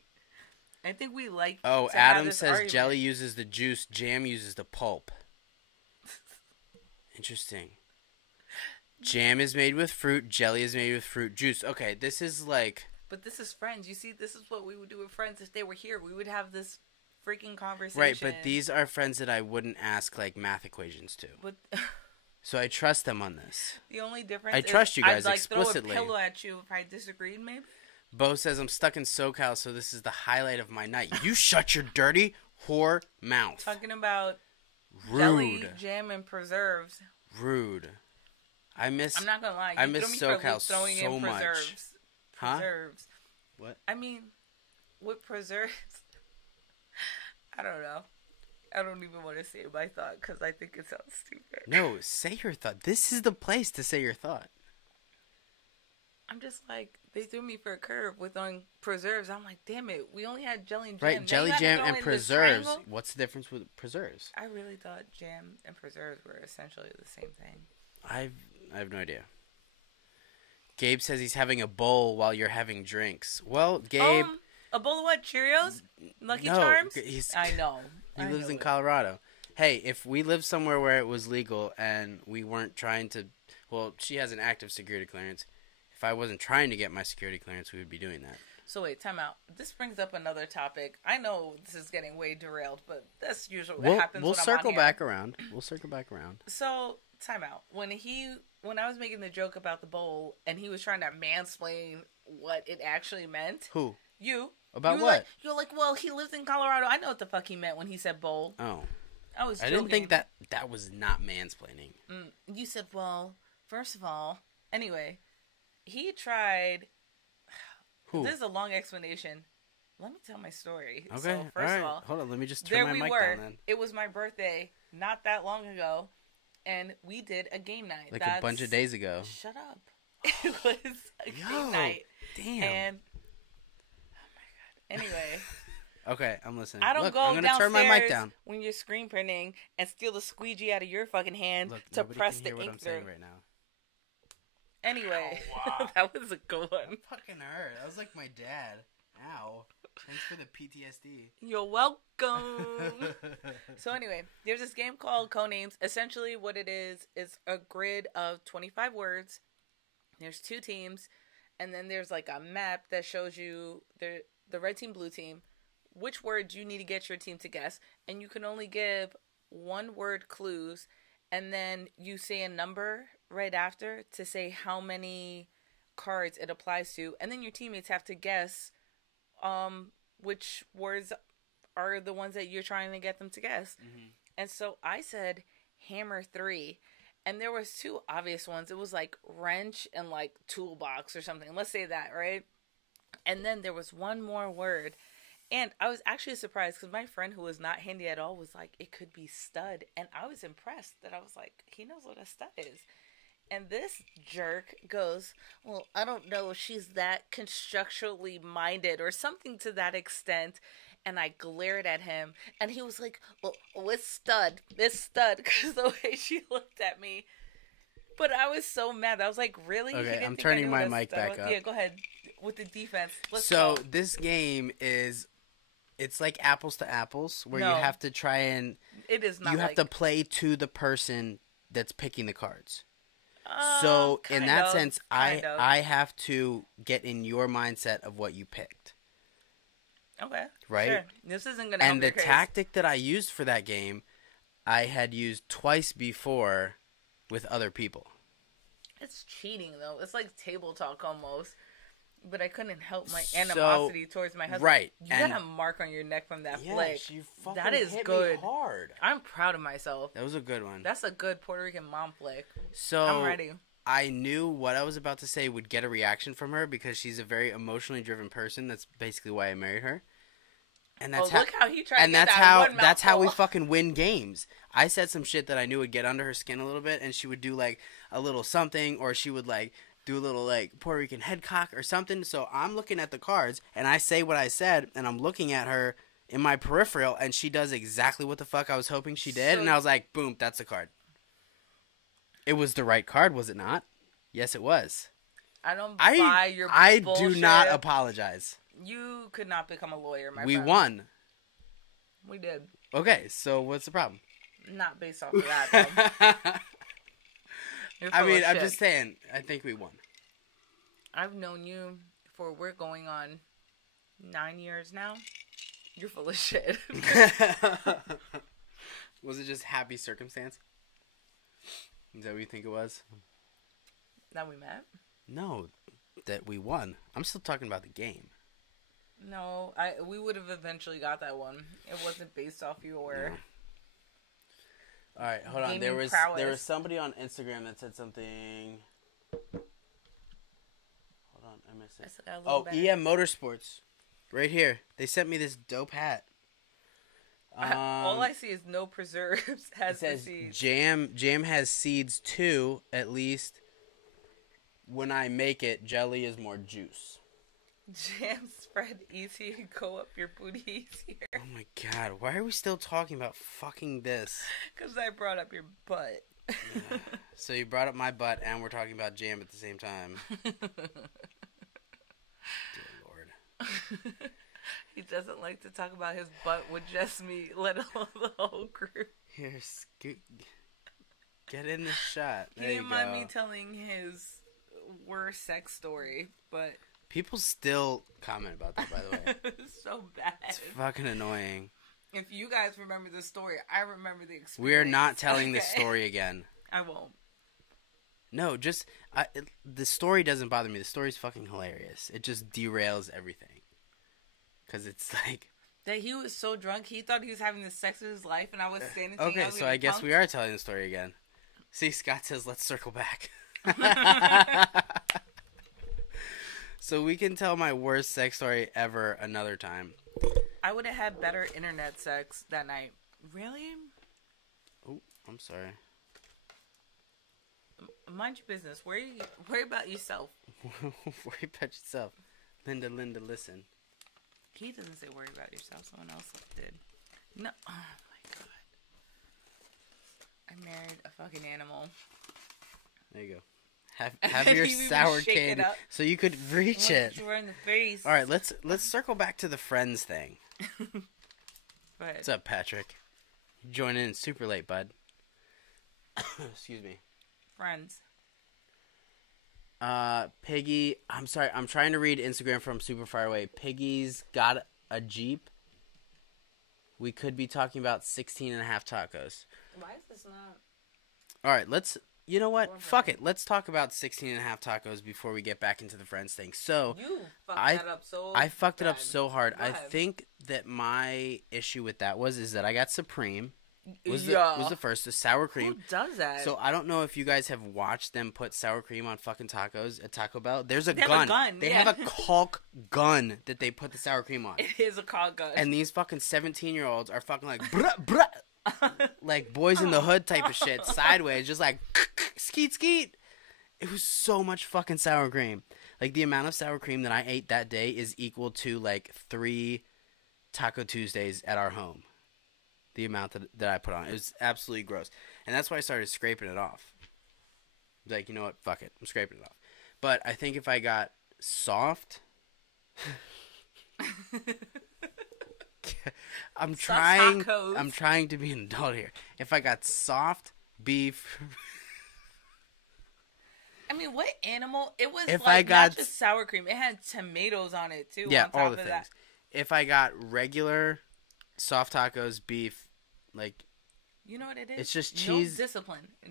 I think we like. Oh, to Adam have this says argument. jelly uses the juice, jam uses the pulp. Interesting. Jam is made with fruit, jelly is made with fruit juice. Okay, this is like... But this is Friends. You see, this is what we would do with Friends. If they were here, we would have this freaking conversation. Right, but these are friends that I wouldn't ask, like, math equations to. But so I trust them on this. The only difference I trust you guys I'd, like, explicitly. throw a pillow at you if I disagreed, maybe? Bo says, I'm stuck in SoCal, so this is the highlight of my night. You shut your dirty whore mouth. Talking about Rude. jelly, jam, and preserves. Rude. I'm not gonna lie. I miss SoCal so much. Preserves. Huh? Preserves. What? I mean, with preserves, I don't know. I don't even want to say my thought because I think it sounds stupid. No, say your thought. This is the place to say your thought. I'm just like, they threw me for a curve with on preserves. I'm like, damn it, we only had jelly and jam. Right, jelly, jam, and preserves. What's the difference with preserves? I really thought jam and preserves were essentially the same thing. I have no idea. Gabe says he's having a bowl while you're having drinks. Well, Gabe... a bowl of what? Cheerios? Lucky Charms? I know. He lives in Colorado. Hey, if we lived somewhere where it was legal and we weren't trying to... Well, she has an active security clearance. If I wasn't trying to get my security clearance, we would be doing that. So wait, time out. This brings up another topic. I know this is getting way derailed, but that's usually what happens. We'll when circle I'm on back around. We'll circle back around. So time out. When I was making the joke about the bowl, and he was trying to mansplain what it actually meant. Who? You. About what? You're like, well, he lives in Colorado. I know what the fuck he meant when he said bowl. Oh. I didn't think that was not mansplaining. You said, well, first of all, anyway, he tried. Who? This is a long explanation. Let me tell my story. Okay. So, first of all, hold on. Let me just turn my mic down then. It was my birthday not that long ago, and we did a game night. Like a bunch of days ago. Shut up. It was a game night. Damn. And, oh my God. Anyway. Okay, I'm listening. I don't Look, go I'm gonna downstairs turn my mic down. when you're screen printing and steal the squeegee out of your fucking hand Look, to nobody press can the hear what ink I'm through. saying right now. Anyway, Ow, wow. that was a good one. That fucking hurt. That was like my dad. Ow. Thanks for the PTSD. You're welcome. So anyway, there's this game called Codenames. Essentially what it is a grid of 25 words. There's 2 teams, and then there's like a map that shows you the red team, blue team, which words you need to get your team to guess, and you can only give 1-word clues, and then you say a number right after to say how many cards it applies to, and then your teammates have to guess which words are the ones that you're trying to get them to guess. Mm-hmm. And so I said hammer 3, and there was 2 obvious ones. It was like wrench and like toolbox or something. Let's say that, right? And then there was 1 more word. And I was actually surprised because my friend who was not handy at all was like, it could be stud. And I was impressed that I was like, he knows what a stud is. And this jerk goes, well, I don't know if she's that constructionally minded or something to that extent. And I glared at him. And he was like, well, it's stud. It's stud. Because the way she looked at me. But I was so mad. I was like, really? Okay, I'm turning my mic back up. Yeah, go ahead. With the defense. Let's go. So this game is... It's like apples to apples, where you have to try and... It is not. You have to play to the person that's picking the cards. So in that sense, I have to get in your mindset of what you picked. Okay. Right? Sure. This isn't going to help And the tactic that I used for that game, I had used twice before with other people. It's cheating, though. It's like table talk almost. But I couldn't help my animosity towards my husband. Right. You got a mark on your neck from that flick. That is hit good. Me hard. I'm proud of myself. That was a good one. That's a good Puerto Rican mom flick. So I'm ready. I knew what I was about to say would get a reaction from her because she's a very emotionally driven person. That's basically why I married her. And that's look how he tried and to get that's how we fucking win games. I said some shit that I knew would get under her skin a little bit, and she would do like a little something, or she would like do a little like Puerto Rican head cock or something. So I'm looking at the cards and I say what I said, and I'm looking at her in my peripheral, and she does exactly what the fuck I was hoping she did. And I was like, boom, that's the card. It was the right card, was it not? Yes, it was. I don't buy your bullshit. I do not apologize. You could not become a lawyer, my friend. We won. We did. Okay, so what's the problem? Not based off of that, though. I mean, I'm just saying, I think we won. I've known you for, we're going on 9 years now. You're full of shit. Was it just happy circumstance? Is that what you think it was? That we met? No, that we won. I'm still talking about the game. No, we would have eventually got that one. It wasn't based off your... No. All right, hold on. There was somebody on Instagram that said something. Hold on, I missed it. EM Motorsports, right here. They sent me this dope hat. All I see is no preserves has the seeds. Jam has seeds too. At least when I make it, jelly is more juice. Jam spread easy and go up your booty easier. Oh my god, why are we still talking about fucking this? Because I brought up your butt. Yeah. So you brought up my butt and we're talking about jam at the same time. Dear Lord. He doesn't like to talk about his butt with just me, let alone the whole group. Here, get in the shot. He didn't mind me telling his worst sex story, but... People still comment about that, by the way. It's so bad. It's fucking annoying. If you guys remember the story, I remember the experience. We are not telling this story again. I won't. No, just the story doesn't bother me. The story's fucking hilarious. It just derails everything. Because it's like... That he was so drunk, he thought he was having the sex of his life, and I was standing. Okay, so I guess we are telling the story again. See, Scott says, let's circle back. So we can tell my worst sex story ever another time. I would have had better internet sex that night. Really? Oh, I'm sorry. Mind your business. Worry about yourself. Worry about yourself. Linda, listen. He doesn't say worry about yourself. Someone else did. No. Oh, my God. I married a fucking animal. There you go. Have your sour candy so you could reach it. You in the face. All right, let's circle back to the friends thing. What's up, Patrick? Joining in super late, bud. Excuse me. Friends. Piggy. I'm sorry. I'm trying to read Instagram from super far away. Piggy's got a Jeep. We could be talking about 16 and a half tacos. Why is this not? All right, you know what? Fuck it. Let's talk about 16 and a half tacos before we get back into the friends thing. So, I fucked it up so hard. I think that my issue with that is that I got Supreme. Was the first, the sour cream. Who does that? So I don't know if you guys have watched them put sour cream on fucking tacos at Taco Bell. There's They gun. They yeah. have a caulk gun that they put the sour cream on. It is a caulk gun. And these fucking 17-year-olds are fucking like, bruh, bruh. Like Boys in the Hood type of shit. Sideways, just like, skeet, skeet. It was so much fucking sour cream. Like, the amount of sour cream that I ate that day is equal to, like, 3 Taco Tuesdays at our home. The amount that I put on. It was absolutely gross. And that's why I started scraping it off. Like, you know what? Fuck it. I'm scraping it off. But I think if I got soft... I'm trying to be an adult here. If I got soft beef... I mean, what animal? It was not just sour cream. It had tomatoes on it, too. Yeah, on top all the of things. That. If I got regular soft tacos, beef, like... You know what it is? It's just cheese.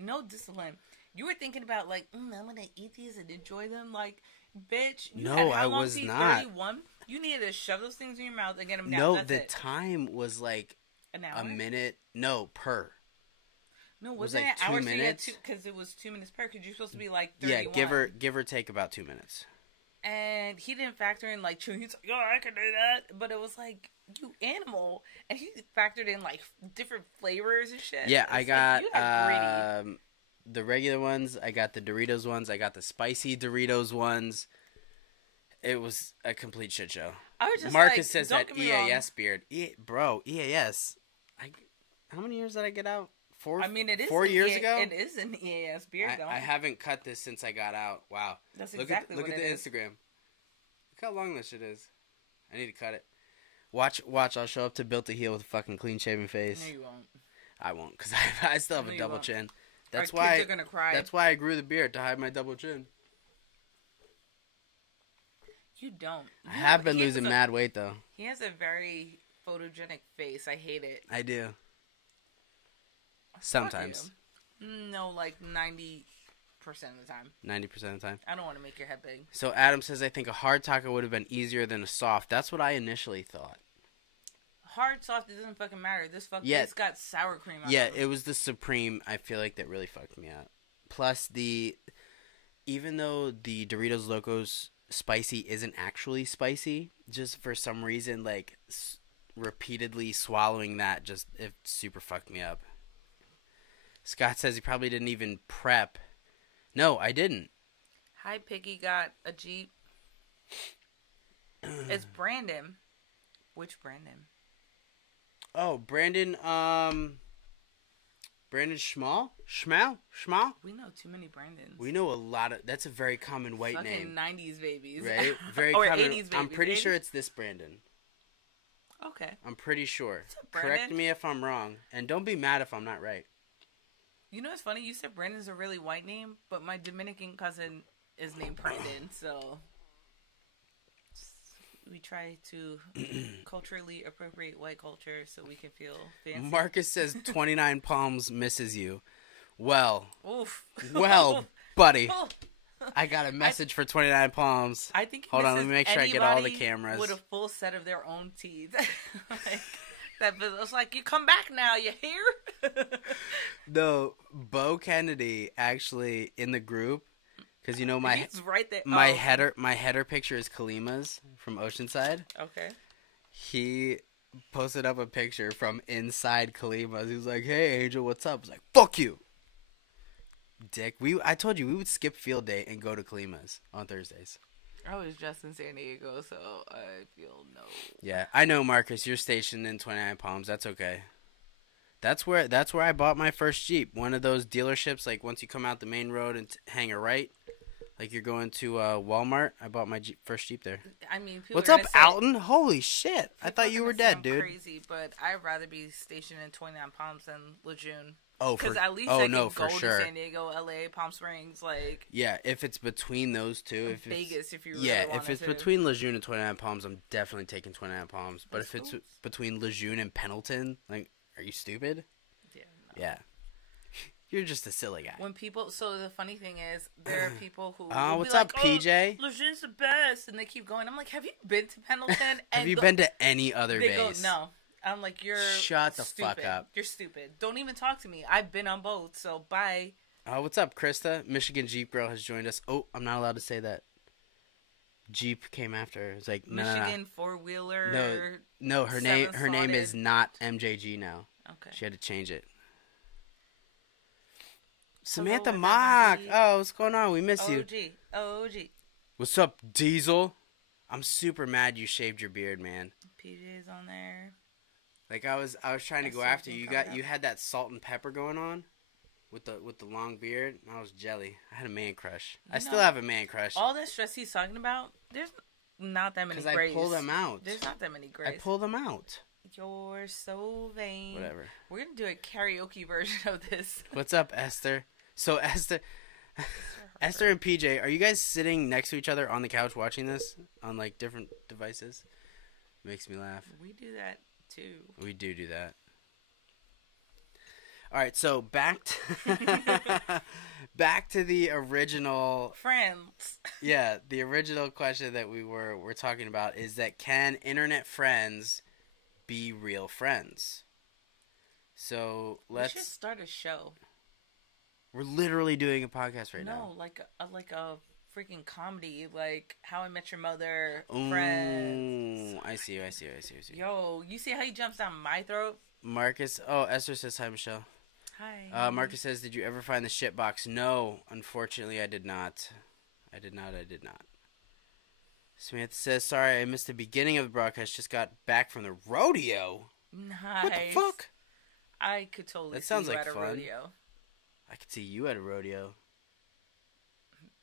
No discipline. You were thinking about, like, I'm going to eat these and enjoy them. Like, bitch. No, I was not. 31? You needed to shove those things in your mouth and get them down. No, That's the it. time was like an hour? A minute. No, per. No, wasn't it like 2 hours? minutes? Because it was 2 minutes per. Because you're supposed to be like 31. Yeah, give or take about 2 minutes. And he didn't factor in like chewing. He's like, "Yo, I can do that," but it was like, you animal, and he factored in like different flavors and shit. Yeah, I got greedy. the regular ones. I got the Doritos ones. I got the spicy Doritos ones. It was a complete shit show. I was just Marcus says don't that get me EAS beard. Bro, EAS. How many years did I get out? 4? I mean, it is 4 years ago. It is an EAS beard, though. I haven't cut this since I got out. Wow. That's Look exactly at what the it is. Instagram. Look how long this shit is. I need to cut it. Watch. I'll show up to Built to Heal with a fucking clean shaven face. No, you won't. I won't, because I still have No, a you double won't. chin. Our That's kids why. are gonna cry. That's why I grew the beard, to hide my double chin. You don't. I have been losing mad weight though. He has a very photogenic face. I hate it. I do. Sometimes. No, like 90% of the time. 90% of the time. I don't want to make your head big. So Adam says, I think a hard taco would have been easier than a soft. That's what I initially thought. Hard, soft, it doesn't fucking matter. This fucking it's got sour cream on it. Yeah, it was the Supreme, I feel like, that really fucked me up. Plus, even though the Doritos Locos Spicy isn't actually spicy, just for some reason, like, repeatedly swallowing that it super fucked me up. Scott says he probably didn't even prep. No, I didn't. Hi, Piggy got a Jeep. It's Brandon. Which Brandon? Oh, Brandon Schmal? Schmal? We know too many Brandons. We know a lot of... That's a very common white fucking name. 90s babies. Right? Very or common. 80s babies. I'm pretty sure it's this Brandon. Okay. I'm pretty sure. Brandon? Correct me if I'm wrong. And don't be mad if I'm not right. You know what's funny? You said Brandon's a really white name, but my Dominican cousin is named Brandon, so... we try to culturally appropriate white culture so we can feel fancy. Marcus says 29 Palms misses you. Well, Oof. buddy, I got a message for 29 Palms. I think. Hold on, let me make sure I get all the cameras. With a full set of their own teeth. Like, that was like, you come back now. You hear? No, Bo Kennedy actually in the group. Because you know He's right there. My header picture is Kalima's from Oceanside. Okay. He posted up a picture from inside Kalima's. He was like, "Hey Angel, what's up?" I was like, "Fuck you, dick." I told you we would skip field day and go to Kalima's on Thursdays. I was just in San Diego, so I feel no. Yeah, I know, Marcus. You're stationed in 29 Palms. That's okay. That's where I bought my first Jeep. One of those dealerships, like once you come out the main road and hang a right. Like you're going to Walmart. I bought my first Jeep there. I mean, what's up, Alton? Holy shit! I thought you were dead, dude. Crazy, but I'd rather be stationed in 29 Palms than Lejeune. Oh, because at least I can go to sure. San Diego, LA, Palm Springs, like. Yeah, if it's between those two, if Vegas, if you really if it's between Lejeune and 29 Palms, I'm definitely taking 29 Palms. But if it's between Lejeune and Pendleton, like, are you stupid? Yeah. No. Yeah. You're just a silly guy. When people, so the funny thing is, there are people who. What's up, PJ? Oh, Lejeune's the best, and they keep going. I'm like, have you been to Pendleton? Have you been to any other base? They go, no. I'm like, you're shut the stupid. fuck up. You're stupid. Don't even talk to me. I've been on both, so bye. What's up, Krista? Michigan Jeep Girl has joined us. Oh, I'm not allowed to say that. Jeep came after her. It's like Michigan four-wheeler. No, her name is not MJG now. Okay. She had to change it. Samantha Mock. Oh, what's going on? We miss you. OG. What's up, Diesel? I'm super mad you shaved your beard, man. PJ's on there. Like I was trying to go after you. You had that salt and pepper going on with the long beard. I was jelly. I had a man crush. I still have a man crush. All that stress he's talking about, there's not that many grays. Because I pulled them out. There's not that many grays. I pulled them out. You're so vain. Whatever. We're gonna do a karaoke version of this. What's up, Esther? So Esther and PJ, are you guys sitting next to each other on the couch watching this on like different devices? Makes me laugh. We do that too. We do that. All right, so back to the original friends. Yeah, the original question that we're talking about is that can internet friends be real friends? So let's. We should start a show. We're literally doing a podcast right now. No, like a freaking comedy, like How I Met Your Mother, Friends. I see you. Yo, you see how he jumps down my throat? Marcus. Oh, Esther says hi, Michelle. Hi. Marcus says, did you ever find the shit box? No, unfortunately, I did not. I did not. Samantha says, sorry, I missed the beginning of the broadcast. Just got back from the rodeo. Nice. What the fuck? I could totally that sounds see you like at fun. A rodeo. I could see you at a rodeo.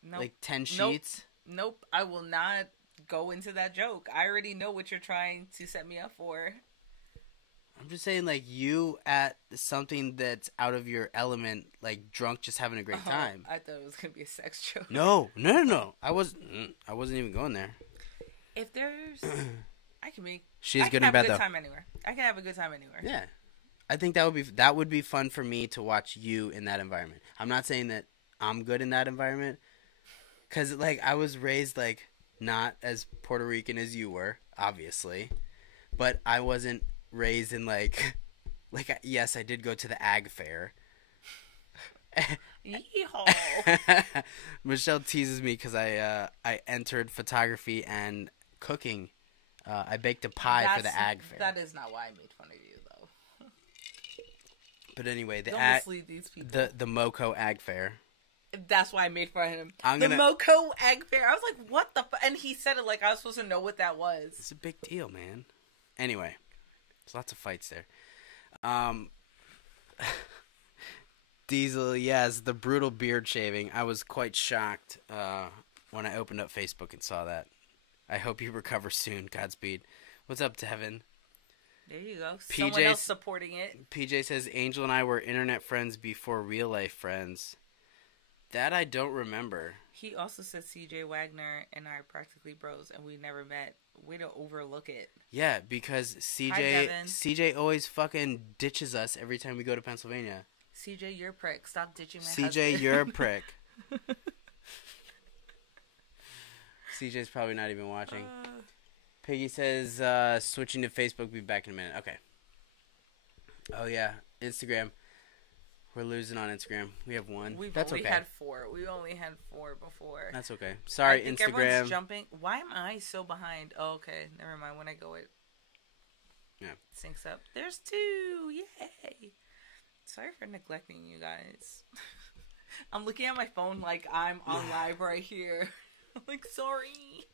Nope. Like 10 sheets? Nope. I will not go into that joke. I already know what you're trying to set me up for. I'm just saying, like, you at something that's out of your element, like, drunk, just having a great time. I thought it was going to be a sex joke. No. I wasn't even going there. If there's... I can good and bad, though. I can have a good time anywhere. Yeah. I think that would be fun for me to watch you in that environment. I'm not saying that I'm good in that environment, because like I was raised like not as Puerto Rican as you were, obviously, but I wasn't raised in like yes, I did go to the ag fair. Yeehaw. Michelle teases me because I entered photography and cooking. I baked a pie for the ag fair. That is not why I made fun of you. But anyway, the MoCo Ag Fair. That's why I made fun of him. MoCo Ag Fair. I was like, what the fuck? And he said it like I was supposed to know what that was. It's a big deal, man. Anyway, there's lots of fights there. Diesel, yes, the brutal beard shaving. I was quite shocked when I opened up Facebook and saw that. I hope you recover soon. Godspeed. What's up, Tevin? There you go. Someone else supporting it. PJ says, Angel and I were internet friends before real life friends. That I don't remember. He also said CJ Wagner and I are practically bros and we never met. way to overlook it. Yeah, because Hi, Devin. CJ always fucking ditches us every time we go to Pennsylvania. CJ, you're a prick. Stop ditching my CJ, husband. you're a prick. CJ's probably not even watching. Piggy says, switching to Facebook, be back in a minute. Okay. Oh, yeah. Instagram. We're losing on Instagram. We have one. That's okay. Had 4. We only had 4 before. That's okay. Sorry, I think Instagram. Everyone's jumping. Why am I so behind? Oh, okay. Never mind. When I go, it syncs up. There's 2. Yay. Sorry for neglecting you guys. I'm looking at my phone like I'm on live right here. I'm like, sorry.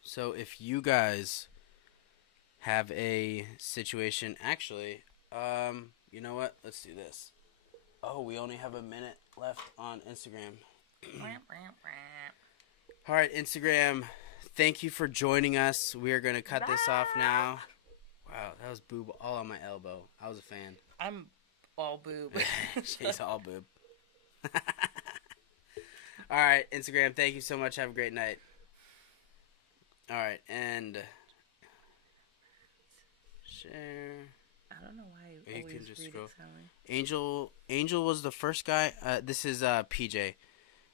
So if you guys have a situation, actually, you know what? Let's do this. Oh, we only have a minute left on Instagram. All right, Instagram. Thank you for joining us. We are going to cut this off now. Wow, that was boob all on my elbow. I was a fan. I'm all boob. She's all boob. All right, Instagram. Thank you so much. Have a great night. All right, and share. I don't know why you always can just read scroll. it silently. Angel was the first guy. This is PJ.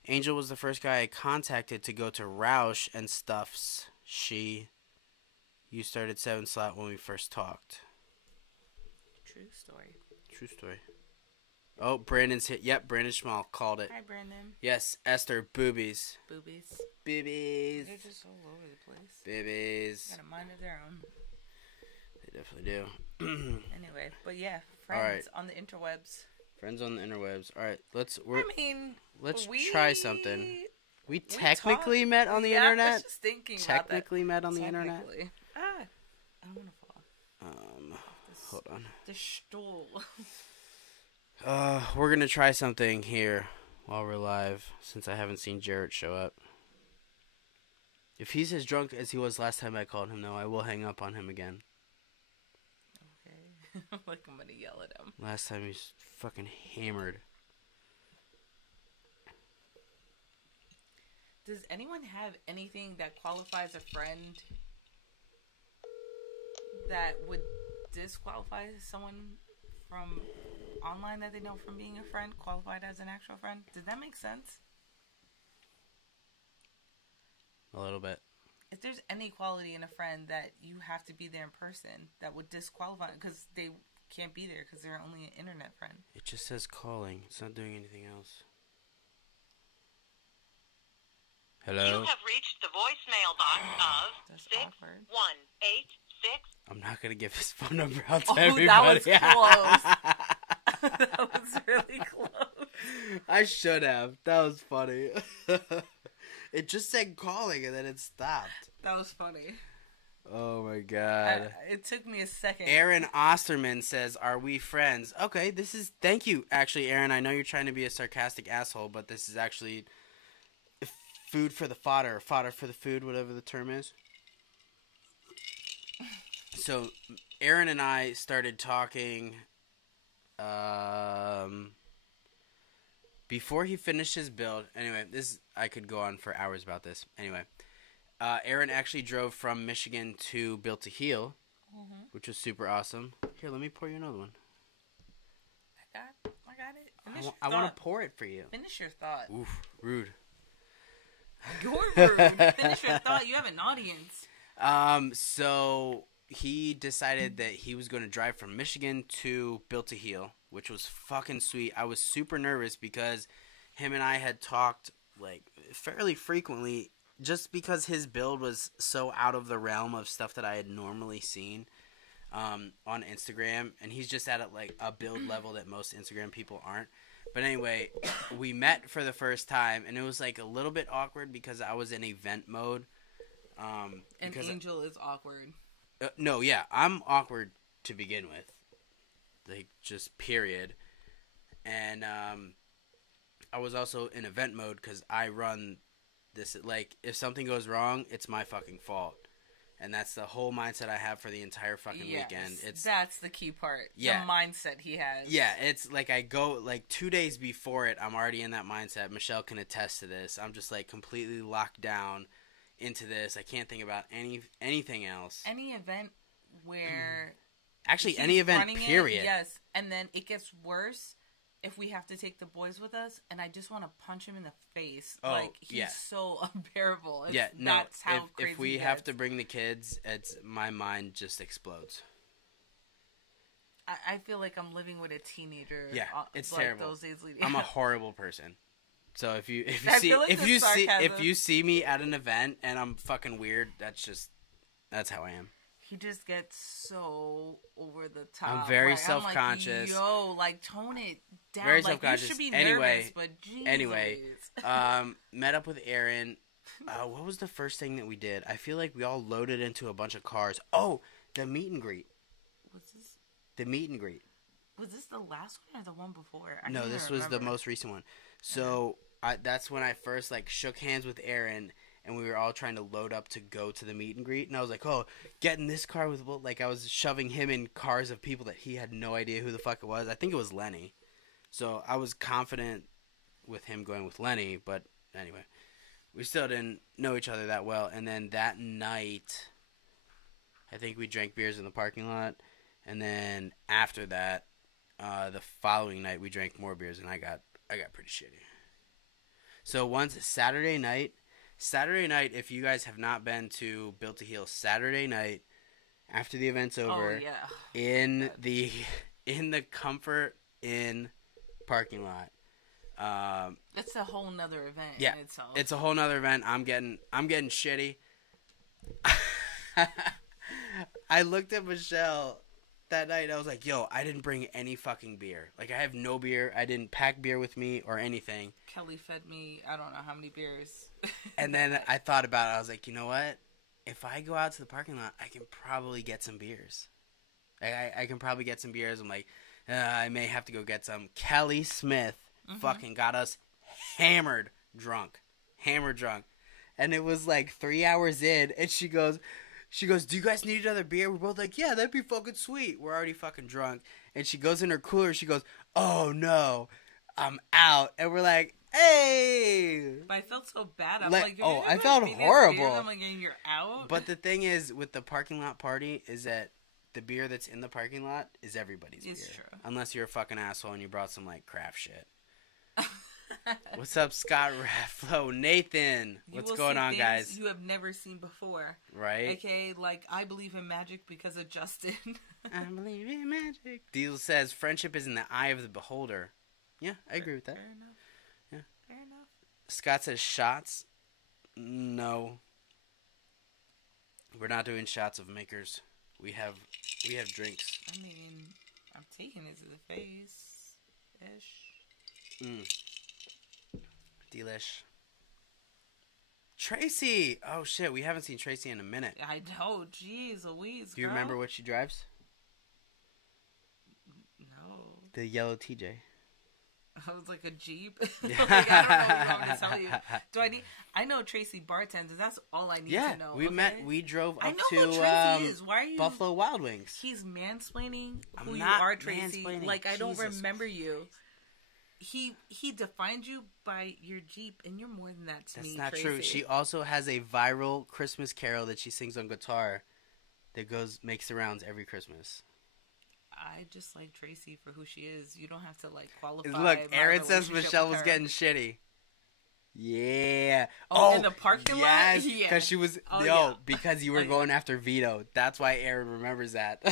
Angel was the first guy I contacted to go to Roush and Stuffs. You started 7 Slot when we first talked. True story. True story. Oh, Brandon's hit. Yep, Brandon Schmall called it. Hi, Brandon. Yes, Esther, boobies. Boobies. Boobies. They're just all over the place. Boobies. Got a mind of their own. They definitely do. Anyway, but yeah, friends on the interwebs. Friends on the interwebs. All right, let's try something. We technically met on the internet. I was just thinking technically about that. met on the internet. I don't want to fall. Hold on. The stool. We're gonna try something here while we're live, since I haven't seen Jarrett show up. If he's as drunk as he was last time I called him, though, I will hang up on him again. Okay. Like I'm gonna yell at him. Last time he's fucking hammered. Does anyone have anything that qualifies a friend that would disqualify someone from online that they know from being a friend, qualified as an actual friend? Does that make sense? A little bit. If there's any quality in a friend that you have to be there in person, that would disqualify, because they can't be there because they're only an internet friend. It just says calling. It's not doing anything else. Hello? You have reached the voicemail box of 6186. I'm not going to give his phone number out to That everybody. was close. That was really close. I should have. That was funny. It just said calling and then it stopped. That was funny. Oh my god. It took me a second. Aaron Osterman says, "Are we friends?" Okay, thank you, actually, Aaron. I know you're trying to be a sarcastic asshole, but this is actually food for the fodder, or fodder for the food, whatever the term is. So, Aaron and I started talking before he finished his build. Anyway, I could go on for hours about this. Anyway, Aaron actually drove from Michigan to Built to Heal, which was super awesome. Here, let me pour you another one. I got it. I want to pour it for you. Finish your thought. Oof, rude. You're rude. Finish your thought. You have an audience. So he decided that he was going to drive from Michigan to Built to Heal, which was fucking sweet. I was super nervous because him and I had talked like fairly frequently, just because his build was so out of the realm of stuff that I had normally seen on Instagram, and he's just at a build level that most Instagram people aren't. But anyway, we met for the first time, and it was like a little bit awkward because I was in event mode. And Angel is awkward. No, yeah, I'm awkward to begin with. Like, just period. And I was also in event mode because I run this, like, if something goes wrong, it's my fucking fault. And that's the whole mindset I have for the entire fucking weekend. That's the key part. Yeah. The mindset he has. Yeah, it's like I go, like, 2 days before it, I'm already in that mindset. Michelle can attest to this. I'm just, like, completely locked down into this. I can't think about anything else. Any event where actually any event period. Yes, and then it gets worse if we have to take the boys with us, and I just want to punch him in the face. Oh, like he's so unbearable. That's how crazy if we he have gets. to bring the kids, my mind just explodes. I feel like I'm living with a teenager. Yeah, it's like terrible. Those days leading. I'm a horrible person. So if you see me at an event and I'm fucking weird, that's how I am. He just gets so over the top. I'm very self-conscious. Yo, like tone it down. Very like self-conscious. You should be anyway, nervous, but Jesus. Anyway, met up with Aaron. What was the first thing that we did? I feel like we all loaded into a bunch of cars. Oh, the meet and greet. What's this? The meet and greet. Was this the last one or the one before? No, this was the most recent one. So that's when I first shook hands with Aaron, and we were all trying to load up to go to the meet and greet. And I was like, oh, get in this car with Will. I was shoving him in cars of people that he had no idea who the fuck it was. I think it was Lenny. So I was confident with him going with Lenny, but anyway, we still didn't know each other that well. And then that night, I think we drank beers in the parking lot. And then after that, the following night, we drank more beers, and I got pretty shitty. So once Saturday night, if you guys have not been to Built to Heal Saturday night, after the event's over, in the Comfort Inn parking lot. It's a whole nother event in itself. It's a whole nother event. I'm getting shitty. I looked at Michelle that night. I was like, yo, I didn't bring any fucking beer. I have no beer. I didn't pack beer with me or anything. Kelly fed me, I don't know how many beers. And then I thought about it. I was like, you know what? If I go out to the parking lot, I can probably get some beers. I can probably get some beers. I'm like, I may have to go get some. Kelly Smith fucking got us hammered drunk. And it was 3 hours in, and she goes, do you guys need another beer? We're both like, yeah, that'd be fucking sweet. We're already fucking drunk. And she goes in her cooler. She goes, oh, no, I'm out. And we're like, hey. But I felt so bad. I'm like, I felt horrible. I'm like, you're out? But the thing is, with the parking lot party, is that the beer that's in the parking lot is everybody's beer. It's true. Unless you're a fucking asshole and you brought some, craft shit. What's up, Scott Rafflo? Nathan, what's going on, guys? You have never seen before, right? Okay, I believe in magic because of Justin. I believe in magic. Diesel says friendship is in the eye of the beholder. Yeah, I agree with that. Fair enough. Yeah, fair enough. Scott says shots. No, we're not doing shots of makers. We have drinks. I mean, I'm taking it to the face, ish. Delish. Tracy! Oh shit, we haven't seen Tracy in a minute. I know, jeez Louise. Do you remember what she drives? No. The yellow TJ. I was like a Jeep. I don't know what you want me to tell you. Do I need? I know Tracy bartenders. That's all I need to know. We drove up to who Tracy is. Why are you Buffalo Wild Wings. He's mansplaining who I'm you not are, Tracy. mansplaining. I don't Jesus remember you. He defined you by your Jeep, and you're more than that to me, That's not Tracy. true. She also has a viral Christmas carol that she sings on guitar that makes the rounds every Christmas. I just like Tracy for who she is. You don't have to qualify. Look, Aaron says Michelle was getting shitty. Yeah. Oh, in the parking lot? Yes, Yeah. because she was... because you were going after Vito. That's why Aaron remembers that.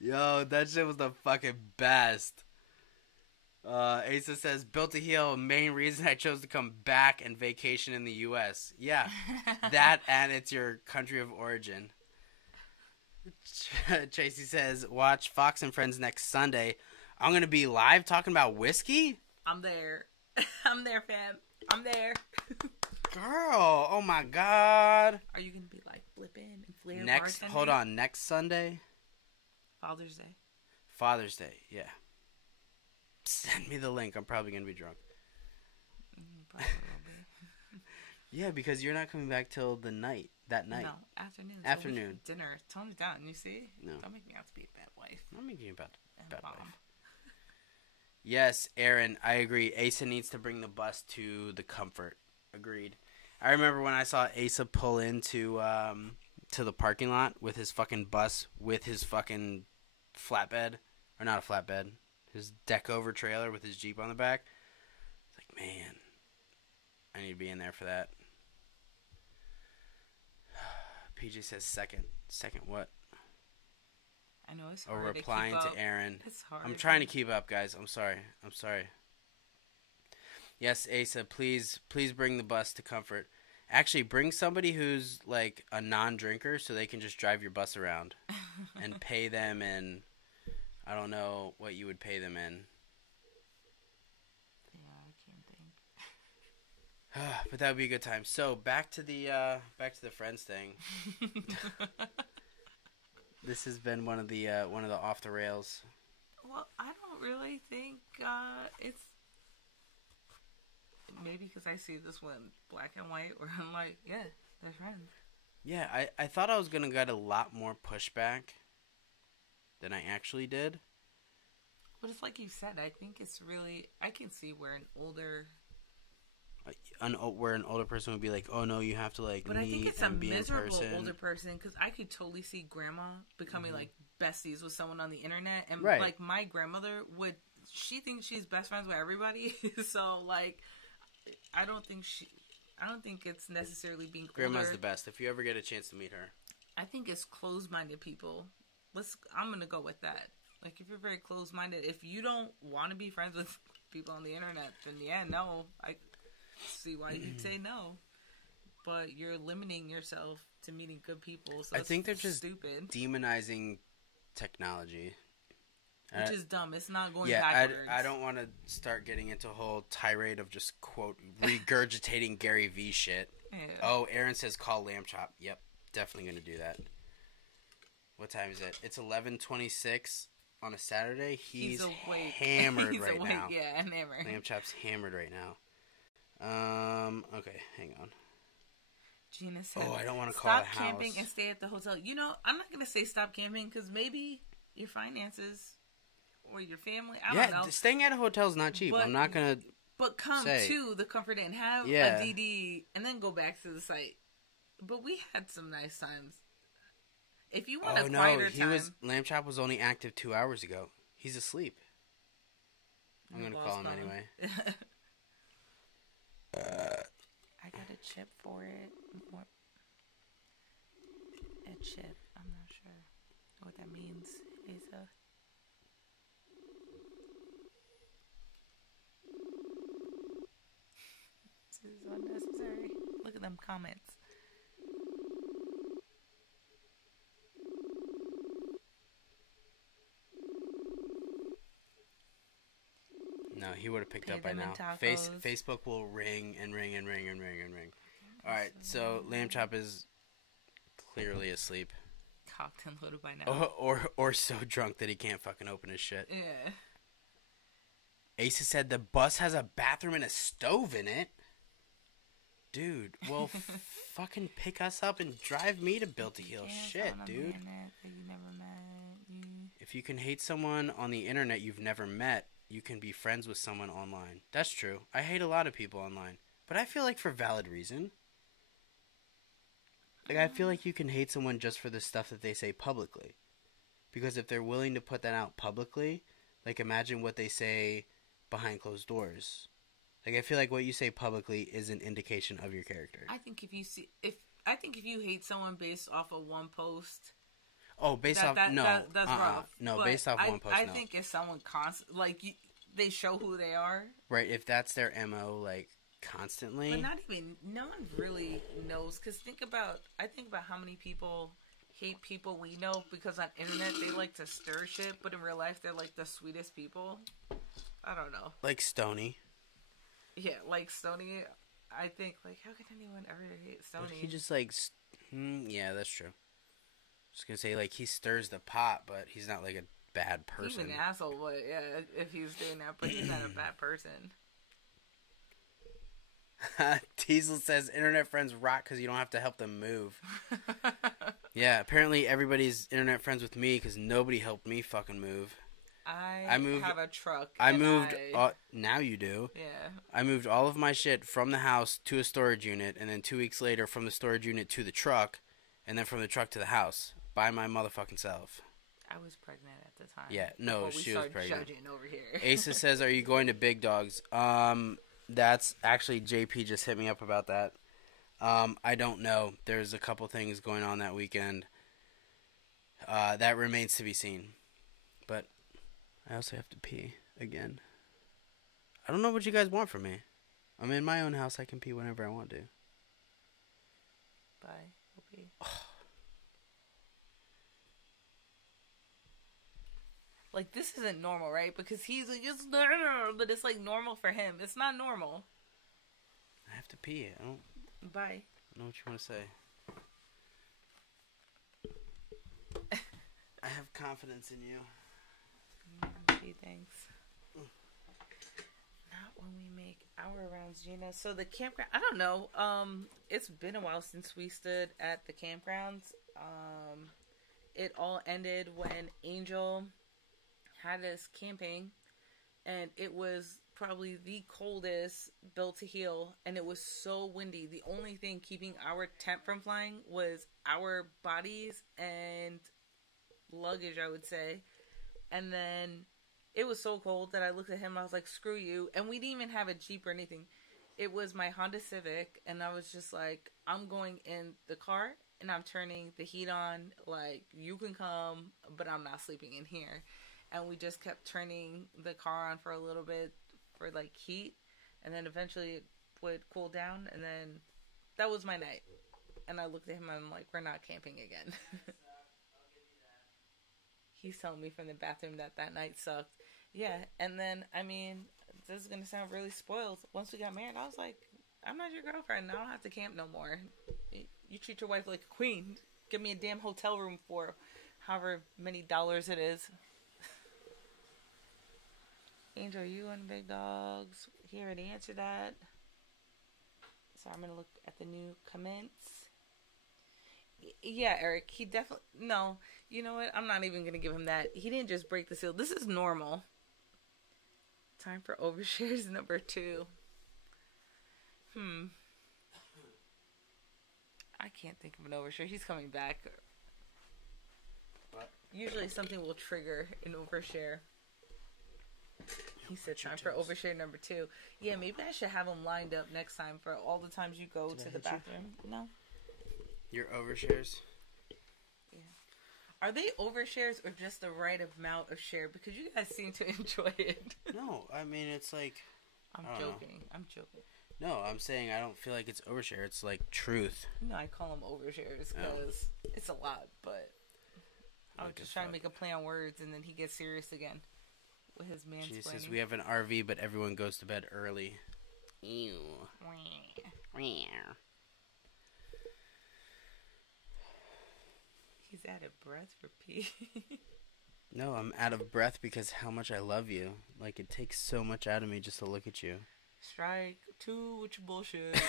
Yo, that shit was the fucking best. Asa says, Built to Heal, main reason I chose to come back and vacation in the U.S. Yeah, that and it's your country of origin. Tracy says, watch Fox and Friends next Sunday. I'm going to be live talking about whiskey? I'm there. I'm there, fam. I'm there. Girl, oh my God. Are you going to be flipping and flaring Hold on, next Sunday? Father's Day, yeah. Send me the link. I'm probably going to be drunk. Probably will be. Yeah, because you're not coming back till that night. No, afternoon. Afternoon. So dinner. Tone it down, you see? No. Don't make me out to be a bad wife. I'm making you a bad wife. Yes, Aaron, I agree. Asa needs to bring the bus to the Comfort. Agreed. I remember when I saw Asa pull into to the parking lot with his fucking bus with his fucking flatbed, or not a flatbed, his deck over trailer with his Jeep on the back. It's like, man, I need to be in there for that. PJ says second. Second what? I know it's Oh, hard replying to keep up. to Aaron. It's hard. I'm trying to keep up, guys. I'm sorry. Yes, Asa, please bring the bus to Comfort. Actually, bring somebody who's like a non-drinker so they can just drive your bus around and pay them in. I don't know what you would pay them in. Yeah, I can't think. But that would be a good time. So back to the friends thing. This has been one of the off the rails. Well, I don't really think it's maybe because I see this one black and white where I'm like, yeah, they're friends. Yeah, I thought I was gonna get a lot more pushback than I actually did. But it's like you said, I think it's really, I can see where an older person would be like, oh no, you have to like but meet I think it's and a be in miserable person. older person because I could totally see grandma becoming like besties with someone on the internet, and Right. like my grandmother she thinks she's best friends with everybody. So like I don't think it's necessarily being Grandma's older. the best. If you ever get a chance to meet her. I think it's closed-minded people. I'm gonna go with that. Like if you're very closed-minded, if you don't want to be friends with people on the internet, then yeah, no, I see why you'd say no. But you're limiting yourself to meeting good people. So I think they're just stupid, demonizing technology. which is dumb. It's not going Yeah, backwards. I don't want to start getting into a whole tirade of just quote regurgitating Gary V shit. Yeah. Oh, Aaron says call Lamb Chop. Yep, definitely gonna do that. What time is it? It's 11:26 on a Saturday. He's awake. hammered He's right awake. now. Yeah, I'm hammered. Lamb Chop's hammered right now. Okay, hang on. Gina said, Oh, I don't want to call stop a house. camping and stay at the hotel. You know, I'm not going to say stop camping because maybe your finances or your family, I don't know. Staying at a hotel is not cheap. But- I'm not going to... But come say. to the Comfort Inn, have Yeah. a DD, and then go back to the site. But we had some nice times. If you want Oh, a no, quieter time... Lamb Chop was only active 2 hours ago. He's asleep. I'm Your going to boss call him called anyway. I got a chip for it. What? A chip. I'm not sure what that means. Asa. This is unnecessary. Look at them comments. No, he would have picked Pay up by them in now. tacos. Facebook will ring and ring and ring and ring and ring. All right, so Lamb Chop is clearly asleep. Cocked and loaded by now. Or so drunk that he can't fucking open his shit. Yeah. Asa said the bus has a bathroom and a stove in it. Dude, well, fucking pick us up and drive me to Built to Heal. Shit, dude. If you can hate someone on the internet you've never met, you can be friends with someone online. That's true. I hate a lot of people online, but I feel like for valid reason. Like, I feel like you can hate someone just for the stuff that they say publicly. Because if they're willing to put that out publicly, like, imagine what they say behind closed doors. Like, I feel like what you say publicly is an indication of your character. I think if you hate someone based off of one post, Oh, based off that's rough. No, But based off one post. I no. think if someone they show who they are, Right, if that's their MO, like constantly. but not even. No one really knows. Because I think about how many people hate people we know because on internet they like to stir shit, but in real life they're like the sweetest people. I don't know. Like Stony. Yeah, like Stoney. I think like how can anyone ever hate Stoney? But he just like, yeah, that's true. Just gonna say like he stirs the pot, but he's not like a bad person. He's an asshole, but yeah, if he's doing that, but he's not a bad person. Teasel says internet friends rock because you don't have to help them move. Yeah, apparently everybody's internet friends with me because nobody helped me fucking move. I have a truck. I moved. Now you do. Yeah. I moved all of my shit from the house to a storage unit, and then 2 weeks later from the storage unit to the truck, and then from the truck to the house by my motherfucking self. I was pregnant at the time. Yeah, no, she was pregnant. Judging over here. Asa says, "Are you going to Big Dogs?" That's actually JP just hit me up about that. I don't know. There's a couple things going on that weekend. That remains to be seen. But I also have to pee again. I don't know what you guys want from me. I'm in my own house. I can pee whenever I want to. Bye. Go pee. Like, this isn't normal, right? Because he's like, it's normal, but it's like normal for him. It's not normal. I have to pee. I don't Bye. know what you want to say. I have confidence in you. Gee, thanks. Not when we make our rounds, Gina. So the campground, I don't know. It's been a while since we stood at the campgrounds. It all ended when Angel had us camping, and it was probably the coldest Built to Heal, and it was so windy. The only thing keeping our tent from flying was our bodies and luggage, I would say. And then it was so cold that I looked at him, I was like, screw you. And we didn't even have a Jeep or anything. It was my Honda Civic, and I was just like, I'm going in the car and I'm turning the heat on, like, you can come, but I'm not sleeping in here. And we just kept turning the car on for a little bit for, like, heat. And then eventually it would cool down. And then that was my night. And I looked at him and I'm like, we're not camping again. He's telling me from the bathroom that night sucked. Yeah. And then, I mean, this is going to sound really spoiled. Once we got married, I was like, I'm not your girlfriend. I don't have to camp no more. You treat your wife like a queen. Give me a damn hotel room for however many dollars it is. Angel, are you on Big Dogs? He already answered that. So I'm going to look at the new comments. Yeah, Eric, he definitely... No, you know what? I'm not even going to give him that. He didn't just break the seal. This is normal. Time for overshares number 2. I can't think of an overshare. He's coming back. What? Usually something will trigger an overshare. He said time for overshare number 2. Yeah, maybe I should have him lined up next time for all the times you go to the bathroom. No? Your overshares? Yeah. Are they overshares or just the right amount of share? Because you guys seem to enjoy it. No, I mean, it's like... I'm joking. I'm joking. No, I'm saying I don't feel like it's overshare. It's like truth. No, I call them overshares because it's a lot, but I was just trying to make a play on words, and then he gets serious again with his mansplaining. She says, we have an RV, but everyone goes to bed early. Ew. He's out of breath for pee. No, I'm out of breath because how much I love you. Like, it takes so much out of me just to look at you. Strike 2 with your bullshit.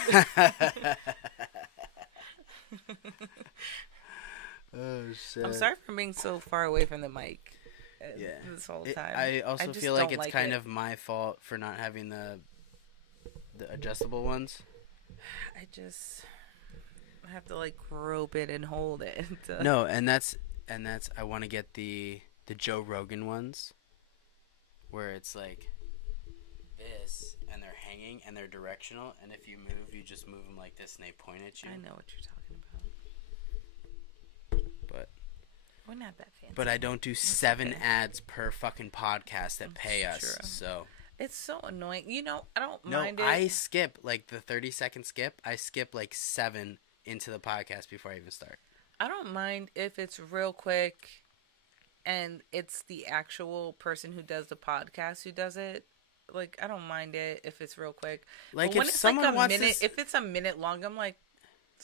Oh, shit. I'm sorry for being so far away from the mic. Yeah. This whole time. I also feel like it's kind of my fault for not having the adjustable ones. I have to like grope it and hold it. No, and that's I want to get the Joe Rogan ones where it's like this and they're hanging and they're directional, and if you move, you just move them like this and they point at you. I know what you're talking about. But we're not that fancy. But I don't do 7 ads per fucking podcast that pay us. True. So it's so annoying. You know, I don't mind it. No, I skip like the 30-second skip. I skip like 7 into the podcast before I even start. I don't mind if it's real quick and it's the actual person who does the podcast who does it. Like, I don't mind it if it's real quick. Like, but when if it's someone like a wants minute, if it's a minute long, I'm like,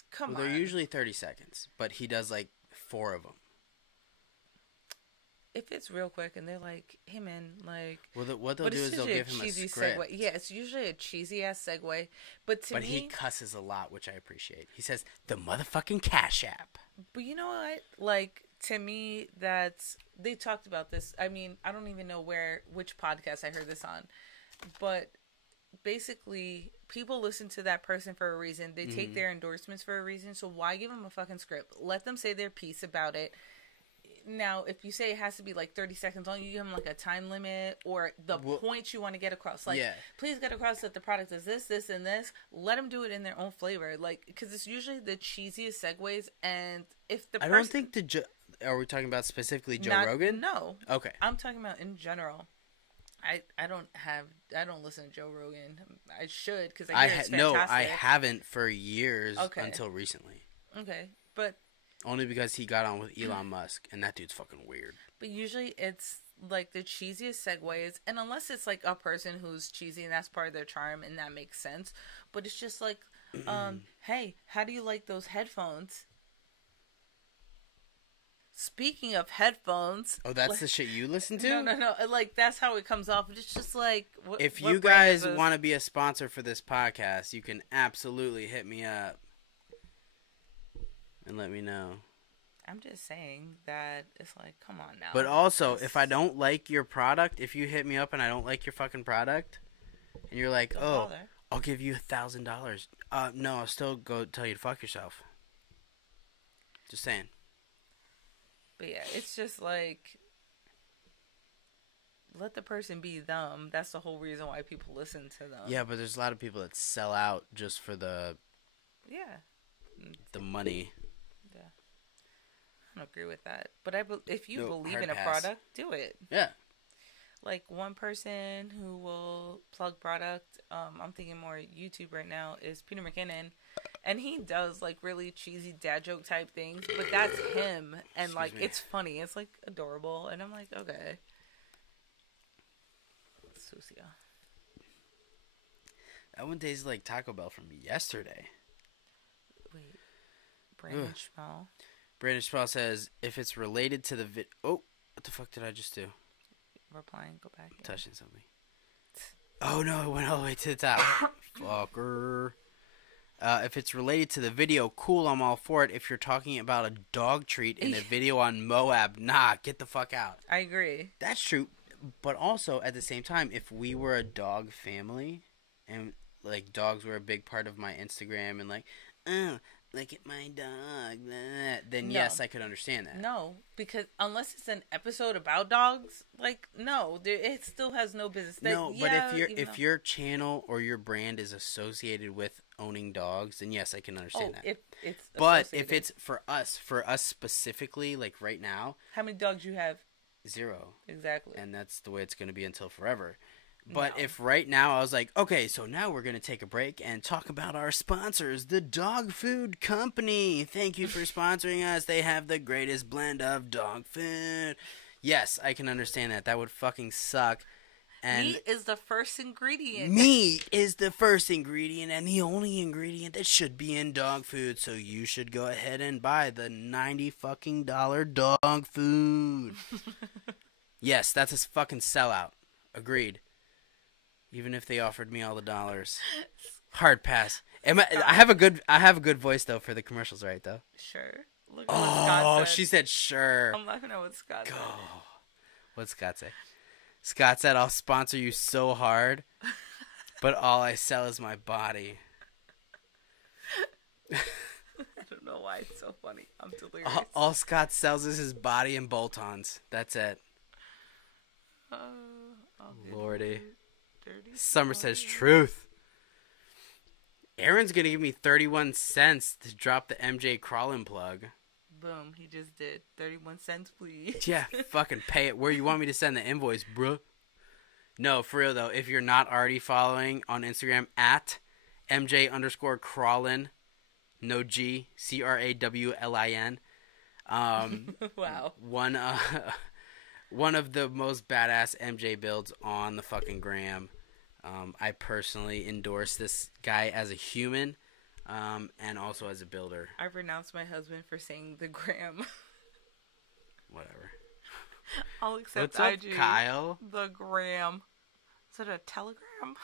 come on. They're usually 30 seconds, but he does like 4 of them. If it's real quick and they're like, hey man, like... Well, what they'll do is they'll give him a script. Segue. Yeah, it's usually a cheesy-ass segue. But to me... But he cusses a lot, which I appreciate. He says, the motherfucking Cash App. But you know what? Like, To me, they talked about this. I mean, I don't even know which podcast I heard this on, but basically, people listen to that person for a reason. They take their endorsements for a reason. So why give them a fucking script? Let them say their piece about it. Now, if you say it has to be like 30 seconds long, you give them like a time limit or the points you want to get across. Like, please get across that the product is this, this, and this. Let them do it in their own flavor. Like, because it's usually the cheesiest segues. And if the person... I don't think are we talking about specifically Joe Rogan? No. Okay. I'm talking about in general. I don't listen to Joe Rogan. I should, because I hear it's fantastic. No, I haven't for years until recently. Okay, but... Only because he got on with Elon Musk, and that dude's fucking weird. But usually it's like the cheesiest segues, and unless it's like a person who's cheesy and that's part of their charm, and that makes sense. But it's just like, hey, how do you like those headphones? Speaking of headphones... Oh, that's the shit you listen to? No. Like, that's how it comes off. It's just like... If you guys want to be a sponsor for this podcast, you can absolutely hit me up. And let me know. I'm just saying that it's like, come on now. But also, if I don't like your product, if you hit me up and I don't like your fucking product, and you're like, I'll give you $1,000. No, I'll still go tell you to fuck yourself. Just saying. But yeah, it's just like, let the person be them. That's the whole reason why people listen to them. Yeah, but there's a lot of people that sell out just for the money. Yeah, I don't agree with that. But if you believe in a pass. product, do it. Yeah. Like one person who will plug product, I'm thinking more YouTube right now, is Peter McKinnon. And he does like really cheesy dad joke type things, but that's him. And like, it's funny. It's like adorable. And I'm like, okay. Sucia. That one tastes like Taco Bell from yesterday. Wait. Brandon Schmall. Brandon Schmall says, if it's related to the oh, what the fuck did I just do? Replying, go back. Yeah. Touching something. Oh no, it went all the way to the top. Fucker. If it's related to the video, cool, I'm all for it. If you're talking about a dog treat in a video on Moab, nah, get the fuck out. I agree. That's true. But also, at the same time, if we were a dog family, and, like, dogs were a big part of my Instagram, and, like, oh, look at my dog, blah, blah, then yes, I could understand that. No, because unless it's an episode about dogs, like, no, it still has no business. No, but if your channel or your brand is associated with owning dogs, then yes, I can understand that. But if it's for us specifically, like right now, how many dogs you have? 0. Exactly. And that's the way it's going to be until forever. But if right now I was like, okay, so now we're going to take a break and talk about our sponsors, the Dog Food Company. Thank you for sponsoring us. They have the greatest blend of dog food. Yes, I can understand that. That would fucking suck. And meat is the first ingredient. Meat is the first ingredient and the only ingredient that should be in dog food. So you should go ahead and buy the $90 fucking dog food. Yes, that's a fucking sellout. Agreed. Even if they offered me all the dollars. Hard pass. I have a good voice though for the commercials, right though? Sure. Look at what Scott said. She said sure. I'm laughing at what Scott said. What'd Scott say? Scott said, I'll sponsor you so hard, but all I sell is my body. I don't know why it's so funny. I'm delirious. All Scott sells is his body and bolt-ons. That's it. Lordy. Summer says truth. Aaron's going to give me 31 cents to drop the MJ Crawlin plug. Boom, he just did. 31 cents, please. Yeah, fucking pay it. Where you want me to send the invoice, bruh? No, for real, though. If you're not already following on Instagram, at MJ_Crawlin, no G, CRAWLIN. Wow. One of the most badass MJ builds on the fucking gram. I personally endorse this guy as a human. And also as a builder. I renounced my husband for saying the gram. Whatever. I'll accept What's IG. Up, Kyle? The gram. Is it a telegram?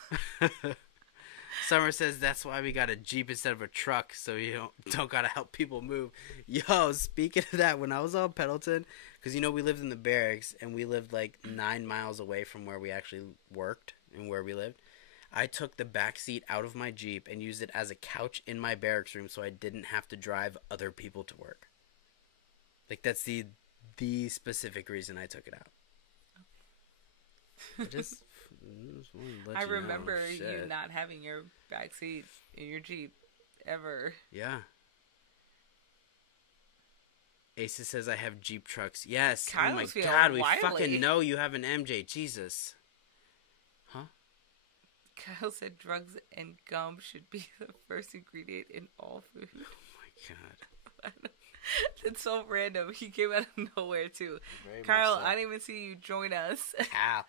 Summer says that's why we got a Jeep instead of a truck, so you don't gotta help people move. Yo, speaking of that, when I was on Pendleton, because we lived in the barracks and we lived like 9 miles away from where we actually worked and where we lived. I took the back seat out of my Jeep and used it as a couch in my barracks room, so I didn't have to drive other people to work. Like that's the specific reason I took it out. I remember you not having your back seat in your Jeep ever. Yeah. Asa says I have Jeep trucks. Yes. Kyle, oh my feel God, we wily. fucking know you have an MJ. Jesus. Huh? Kyle said drugs and gum should be the first ingredient in all food. Oh my God. That's so random. He came out of nowhere too. Very Kyle, much so. I didn't even see you join us. Kyle.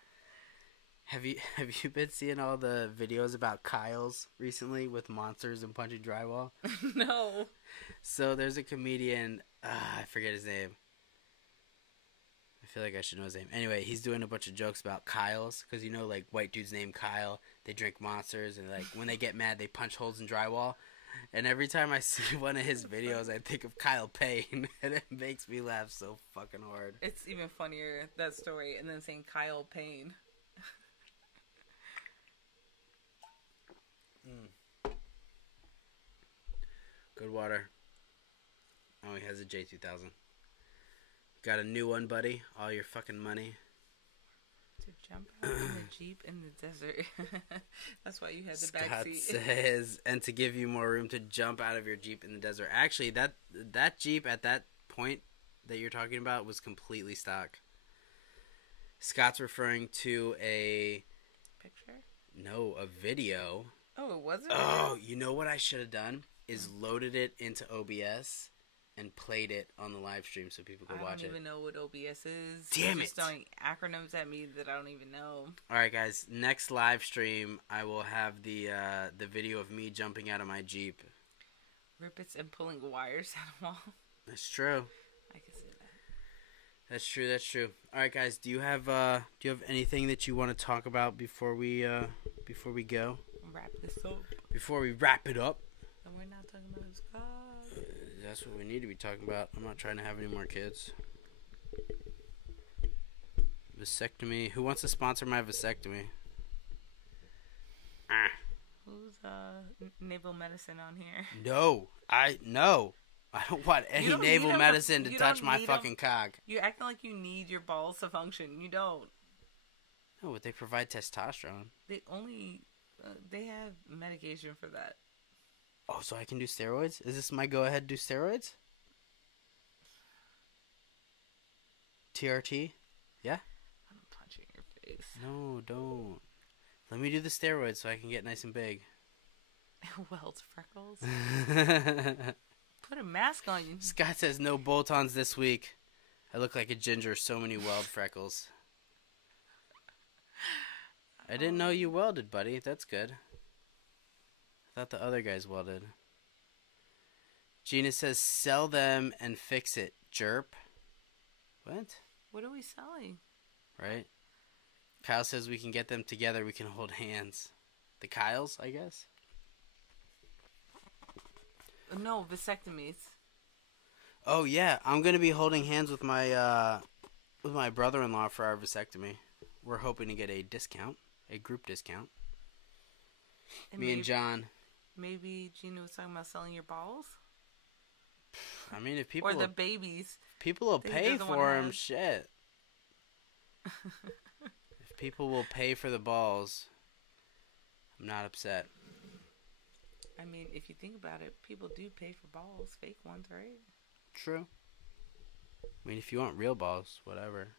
Have you been seeing all the videos about Kyle's recently with monsters and punching drywall? No. So there's a comedian, I forget his name. I feel like I should know his name. Anyway, he's doing a bunch of jokes about Kyle's, because like white dudes named Kyle, they drink monsters, and like when they get mad, they punch holes in drywall. And every time I see one of his videos, I think of Kyle Payne, and it makes me laugh so fucking hard. It's even funnier, that story, and then saying Kyle Payne. Good water. Oh, he has a J2000. Got a new one, buddy. All your fucking money. To jump out in the Jeep in the desert. That's why you had the Scott backseat. says, and to give you more room to jump out of your Jeep in the desert. Actually, that Jeep at that point that you're talking about was completely stock. Scott's referring to a... Picture? No, a video. Oh, it wasn't? Oh, you know what I should have done? Is loaded it into OBS and played it on the live stream so people could watch it. I don't even know what OBS is. Damn You're it. just throwing acronyms at me that I don't even know. Alright guys, next live stream I will have the video of me jumping out of my Jeep. Rippets and pulling wires out of wall. That's true. I can see that. That's true. Alright guys, do you have anything that you want to talk about before we go? Wrap this up. Before we wrap it up? And we're not talking about Scott. That's what we need to be talking about. I'm not trying to have any more kids. Vasectomy. Who wants to sponsor my vasectomy? Who's naval medicine on here? No. I don't want any naval medicine to touch my fucking cock. You're acting like you need your balls to function. You don't. No, but they provide testosterone. They have medication for that. Oh, so I can do steroids? Is this my go-ahead to do steroids? TRT? Yeah? I'm punching your face. No, don't. Let me do the steroids so I can get nice and big. Weld freckles? Put a mask on you. Scott says no bolt-ons this week. I look like a ginger, so many weld freckles. I didn't know you welded, buddy. That's good. I thought the other guys welded. Gina says, sell them and fix it, jerp. What? What are we selling? Right? Kyle says we can get them together. We can hold hands. The Kyles, I guess? No, vasectomies. Oh, yeah. I'm going to be holding hands with my brother-in-law for our vasectomy. We're hoping to get a discount, a group discount. Me and John. Maybe Gina was talking about selling your balls? I mean, if people... Or the babies. People will pay for them, shit. If people will pay for the balls, I'm not upset. I mean, if you think about it, people do pay for balls. Fake ones, right? True. I mean, if you want real balls, whatever.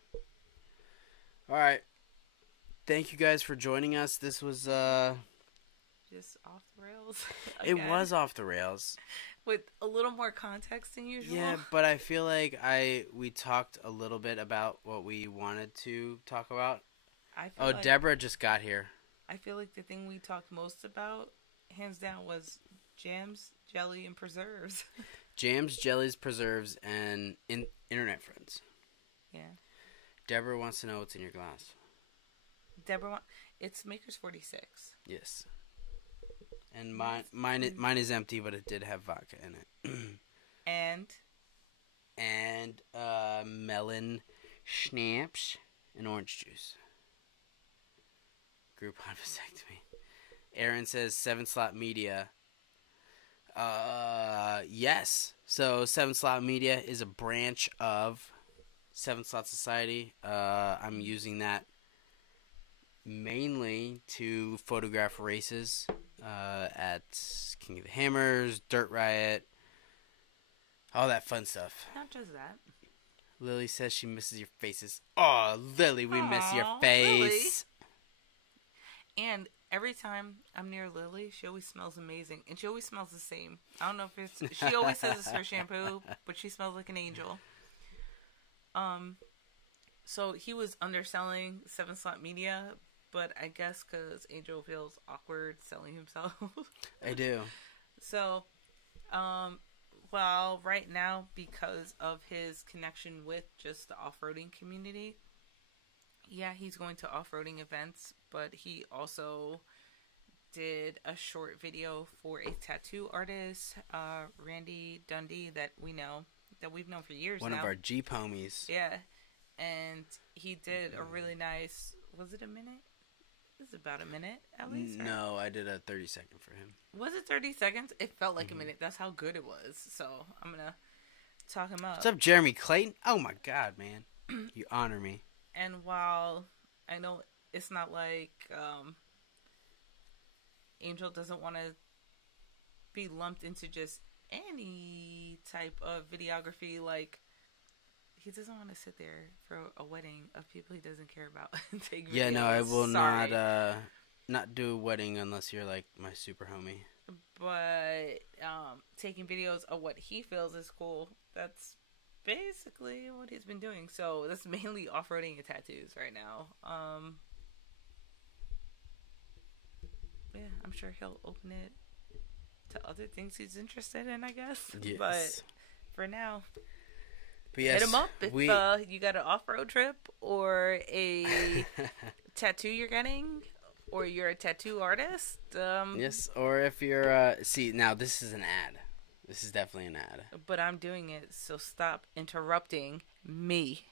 Alright. Thank you guys for joining us. This was, just off the rails. It was off the rails. With a little more context than usual. Yeah, but I feel like we talked a little bit about what we wanted to talk about. Deborah just got here. I feel like the thing we talked most about, hands down, was jams, jelly, and preserves. Jams, jellies, preserves, and internet friends. Yeah. Deborah wants to know what's in your glass. It's Maker's 46. Yes. And mine is empty, but it did have vodka in it. And melon schnapps and orange juice. Groupon vasectomy. Aaron says 7 Slot Media. Yes. So 7 Slot Media is a branch of 7 Slot Society. I'm using that mainly to photograph races at King of the Hammers, Dirt Riot, all that fun stuff. Not just that. Lily says she misses your faces. Oh, Lily, we miss your face. Lily. And every time I'm near Lily, she always smells amazing. And she always smells the same. I don't know if it's... She always says it's her shampoo, but she smells like an angel. So he was underselling 7 Slot Media, but I guess because Angel feels awkward selling himself. I do. So, well, right now, because of his connection with just the off-roading community, yeah, he's going to off-roading events, but he also did a short video for a tattoo artist, Randy Dundee, that we've known for years now. One of our Jeep homies. Yeah, and he did a really nice, was it a minute? This is about a minute, at least? Right? No, I did a 30-second for him. Was it 30 seconds? It felt like a minute. That's how good it was. So, I'm going to talk him up. What's up, Jeremy Clayton? Oh, my God, man. You honor me. And while I know it's not like Angel doesn't want to be lumped into just any type of videography, like, he doesn't want to sit there for a wedding of people he doesn't care about and take videos. Yeah, no, I will not do a wedding unless you're like my super homie. But taking videos of what he feels is cool, that's basically what he's been doing. So that's mainly off-roading and tattoos right now. Yeah, I'm sure he'll open it to other things he's interested in, I guess. Yes. But for now... But yes, hit him up if you got an off-road trip or a tattoo you're getting, or you're a tattoo artist. Yes, or if you're... see, now this is an ad. This is definitely an ad. But I'm doing it, so stop interrupting me.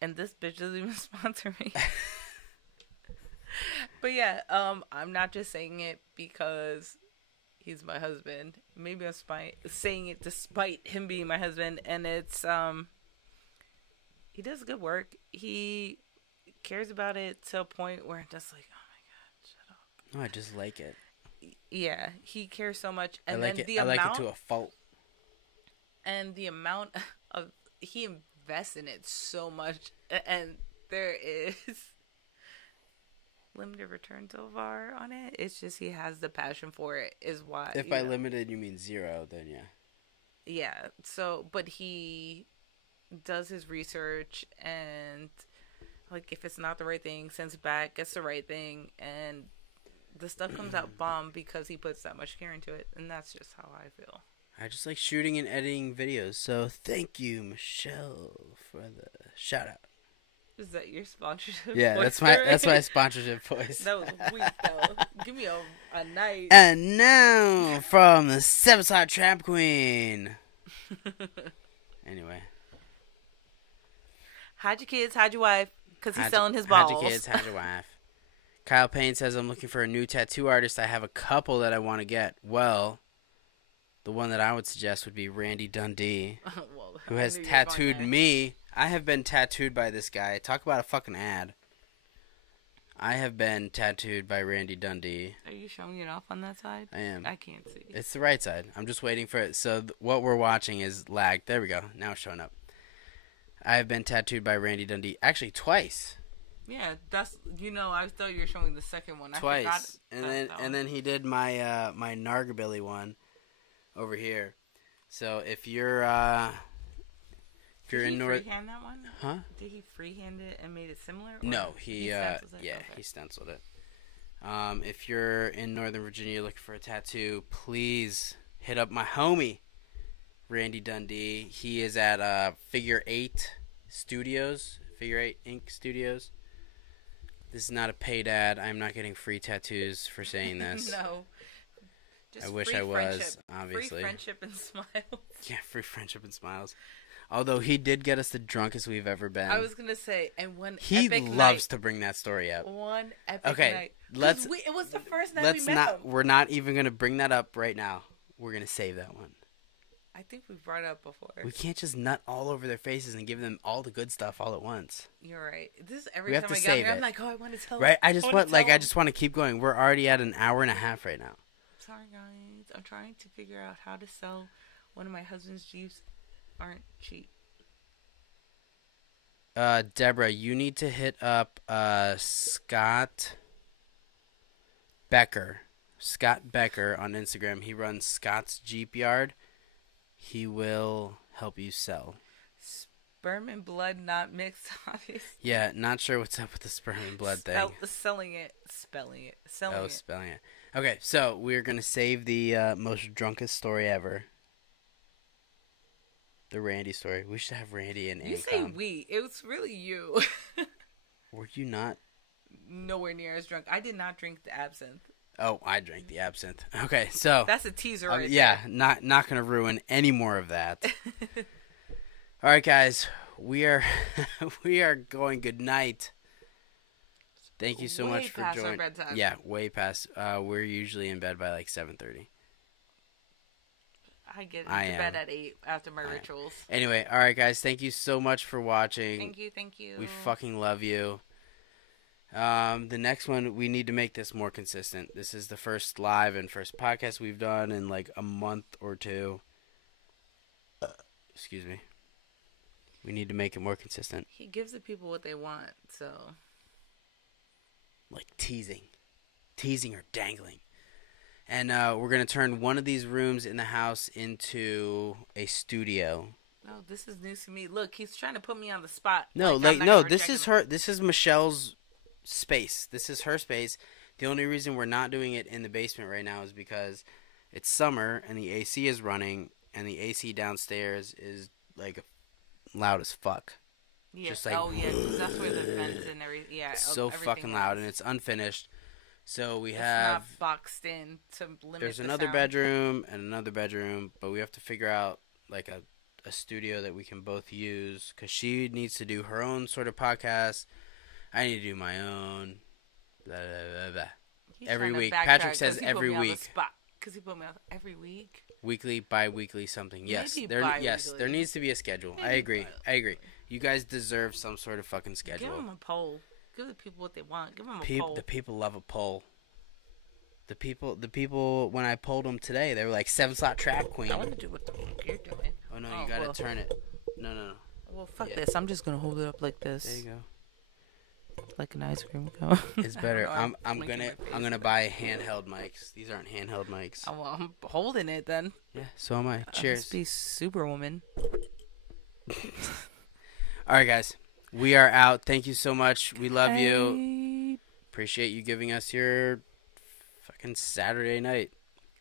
And this bitch doesn't even sponsor me. But yeah, I'm not just saying it because... he's my husband. Maybe I'm saying it despite him being my husband. And it's, he does good work. He cares about it to a point where I'm just like, oh my God, shut up. No, I just like it. Yeah, he cares so much. And I like then it. I like it to a fault. And the amount of, he invests in it so much. And there is limited return so far on it. It's just he has the passion for it is why. If by limited you mean 0, then yeah. Yeah, so but he does his research, and like if it's not the right thing, sends it back, gets the right thing, and the stuff comes out bomb because he puts that much care into it. And that's just how I feel. I just like shooting and editing videos, so thank you, Michelle, for the shout out. Is that your sponsorship? Yeah, voice that's my sponsorship voice. That was weak though. Give me a nice. And now from the 7 Slot Trap Queen. Anyway, hide your kids, hide your wife, because he's selling his balls. Hide your kids, hide your wife. Kyle Payne says, I'm looking for a new tattoo artist. I have a couple that I want to get. Well, the one that I would suggest would be Randy Dundee, who has tattooed me. I have been tattooed by this guy. Talk about a fucking ad. I have been tattooed by Randy Dundee. Are you showing it off on that side? I am. I can't see. It's the right side. I'm just waiting for it. So what we're watching is lagged. There we go. Now it's showing up. I have been tattooed by Randy Dundee. Actually, twice. Yeah, that's, I thought you were showing the second one. Twice. I forgot and then he did my my Nargabilly one over here. So if you're in North... Did he freehand that one? Huh? Did he freehand it and made it similar? No, he stenciled it. If you're in Northern Virginia looking for a tattoo, please hit up my homie, Randy Dundee. He is at Figure 8 Studios, Figure 8 Ink Studios. This is not a paid ad. I'm not getting free tattoos for saying this. No. Just I wish I was, obviously. Free friendship and smiles. Yeah, free friendship and smiles. Although he did get us the drunkest we've ever been. I was gonna say, and one he epic loves night, to bring that story up. One epic Okay, night. It was the first night we met him. We're not even gonna bring that up right now. We're gonna save that one. I think we brought it up before. We can't just nut all over their faces and give them all the good stuff all at once. You're right. This is every time I get here, I'm like, oh, I want to tell right? him. I just want to keep going. We're already at an hour and a half right now. Sorry, guys. I'm trying to figure out how to sell one of my husband's Jeeps. Aren't cheap. Deborah, you need to hit up Scott Becker on Instagram. He runs Scott's Jeep Yard. He will help you sell. Sperm and blood not mixed, obviously. Yeah, not sure what's up with the sperm and blood thing. Spelling it. Spelling it. Okay, so we're going to save the most drunkest story ever. The Randy story. We should have Randy and You say we. It was really you. Were you not? Nowhere near as drunk. I did not drink the absinthe. Oh, I drank the absinthe. Okay, so that's a teaser right yeah, there. not going to ruin any more of that. All right, guys. We are going good night. Thank you so much for joining. Yeah, way past. We're usually in bed by like 7:30. I get into bed at 8 after my rituals. Anyway, all right, guys. Thank you so much for watching. Thank you. We fucking love you. The next one, we need to make this more consistent. This is the first live and first podcast we've done in like a month or two. Excuse me. We need to make it more consistent. He gives the people what they want, so. Like teasing or dangling. And we're going to turn one of these rooms in the house into a studio. No, this is news to me. Look, he's trying to put me on the spot. No, this is Michelle's space. This is her space. The only reason we're not doing it in the basement right now is because it's summer and the AC is running and the AC downstairs is like loud as fuck. Yeah. Just like, because that's where the vents and everything. Yeah, it's so fucking loud and it's unfinished. So it's not boxed in to limit. There's another bedroom and another bedroom, but we have to figure out like a studio that we can both use because she needs to do her own sort of podcast. I need to do my own. Blah, blah, blah, blah. Every week. Patrick says every week. Because he put me on every week. Weekly, bi-weekly, something. Yes, there needs to be a schedule. I agree. You guys deserve some sort of fucking schedule. Give them a poll. Give the people what they want. Give them a poll. The people love a poll. The people. When I polled them today, they were like 7-slot trap queen. I want to do what the fuck you're doing. Oh no, you gotta turn it. No. Well, fuck this. I'm just gonna hold it up like this. There you go. Like an ice cream cone. It's better. I'm gonna buy handheld mics. These aren't handheld mics. Oh, well, I'm holding it then. Yeah, so am I. Cheers. Must be Superwoman. All right, guys. We are out. Thank you so much. We love you. Appreciate you giving us your fucking Saturday night.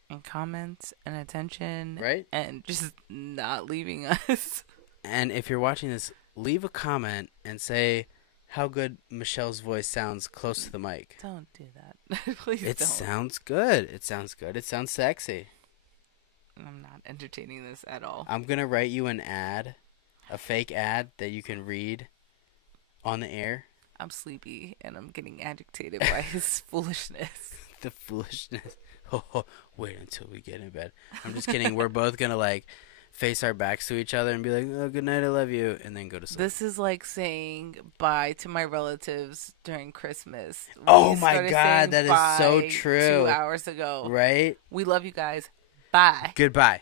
And comments and attention. Right? And just not leaving us. And if you're watching this, leave a comment and say how good Michelle's voice sounds close to the mic. Don't do that. Please don't. It sounds good. It sounds sexy. I'm not entertaining this at all. I'm going to write you an ad, a fake ad that you can read on the air. I'm sleepy and I'm getting agitated by his foolishness. The foolishness. Oh, wait until we get in bed. I'm just kidding. We're both going to like face our backs to each other and be like, oh, good night, I love you, and then go to sleep. This is like saying bye to my relatives during Christmas. Oh my God, that is so true. 2 hours ago. Right? We love you guys. Bye. Goodbye.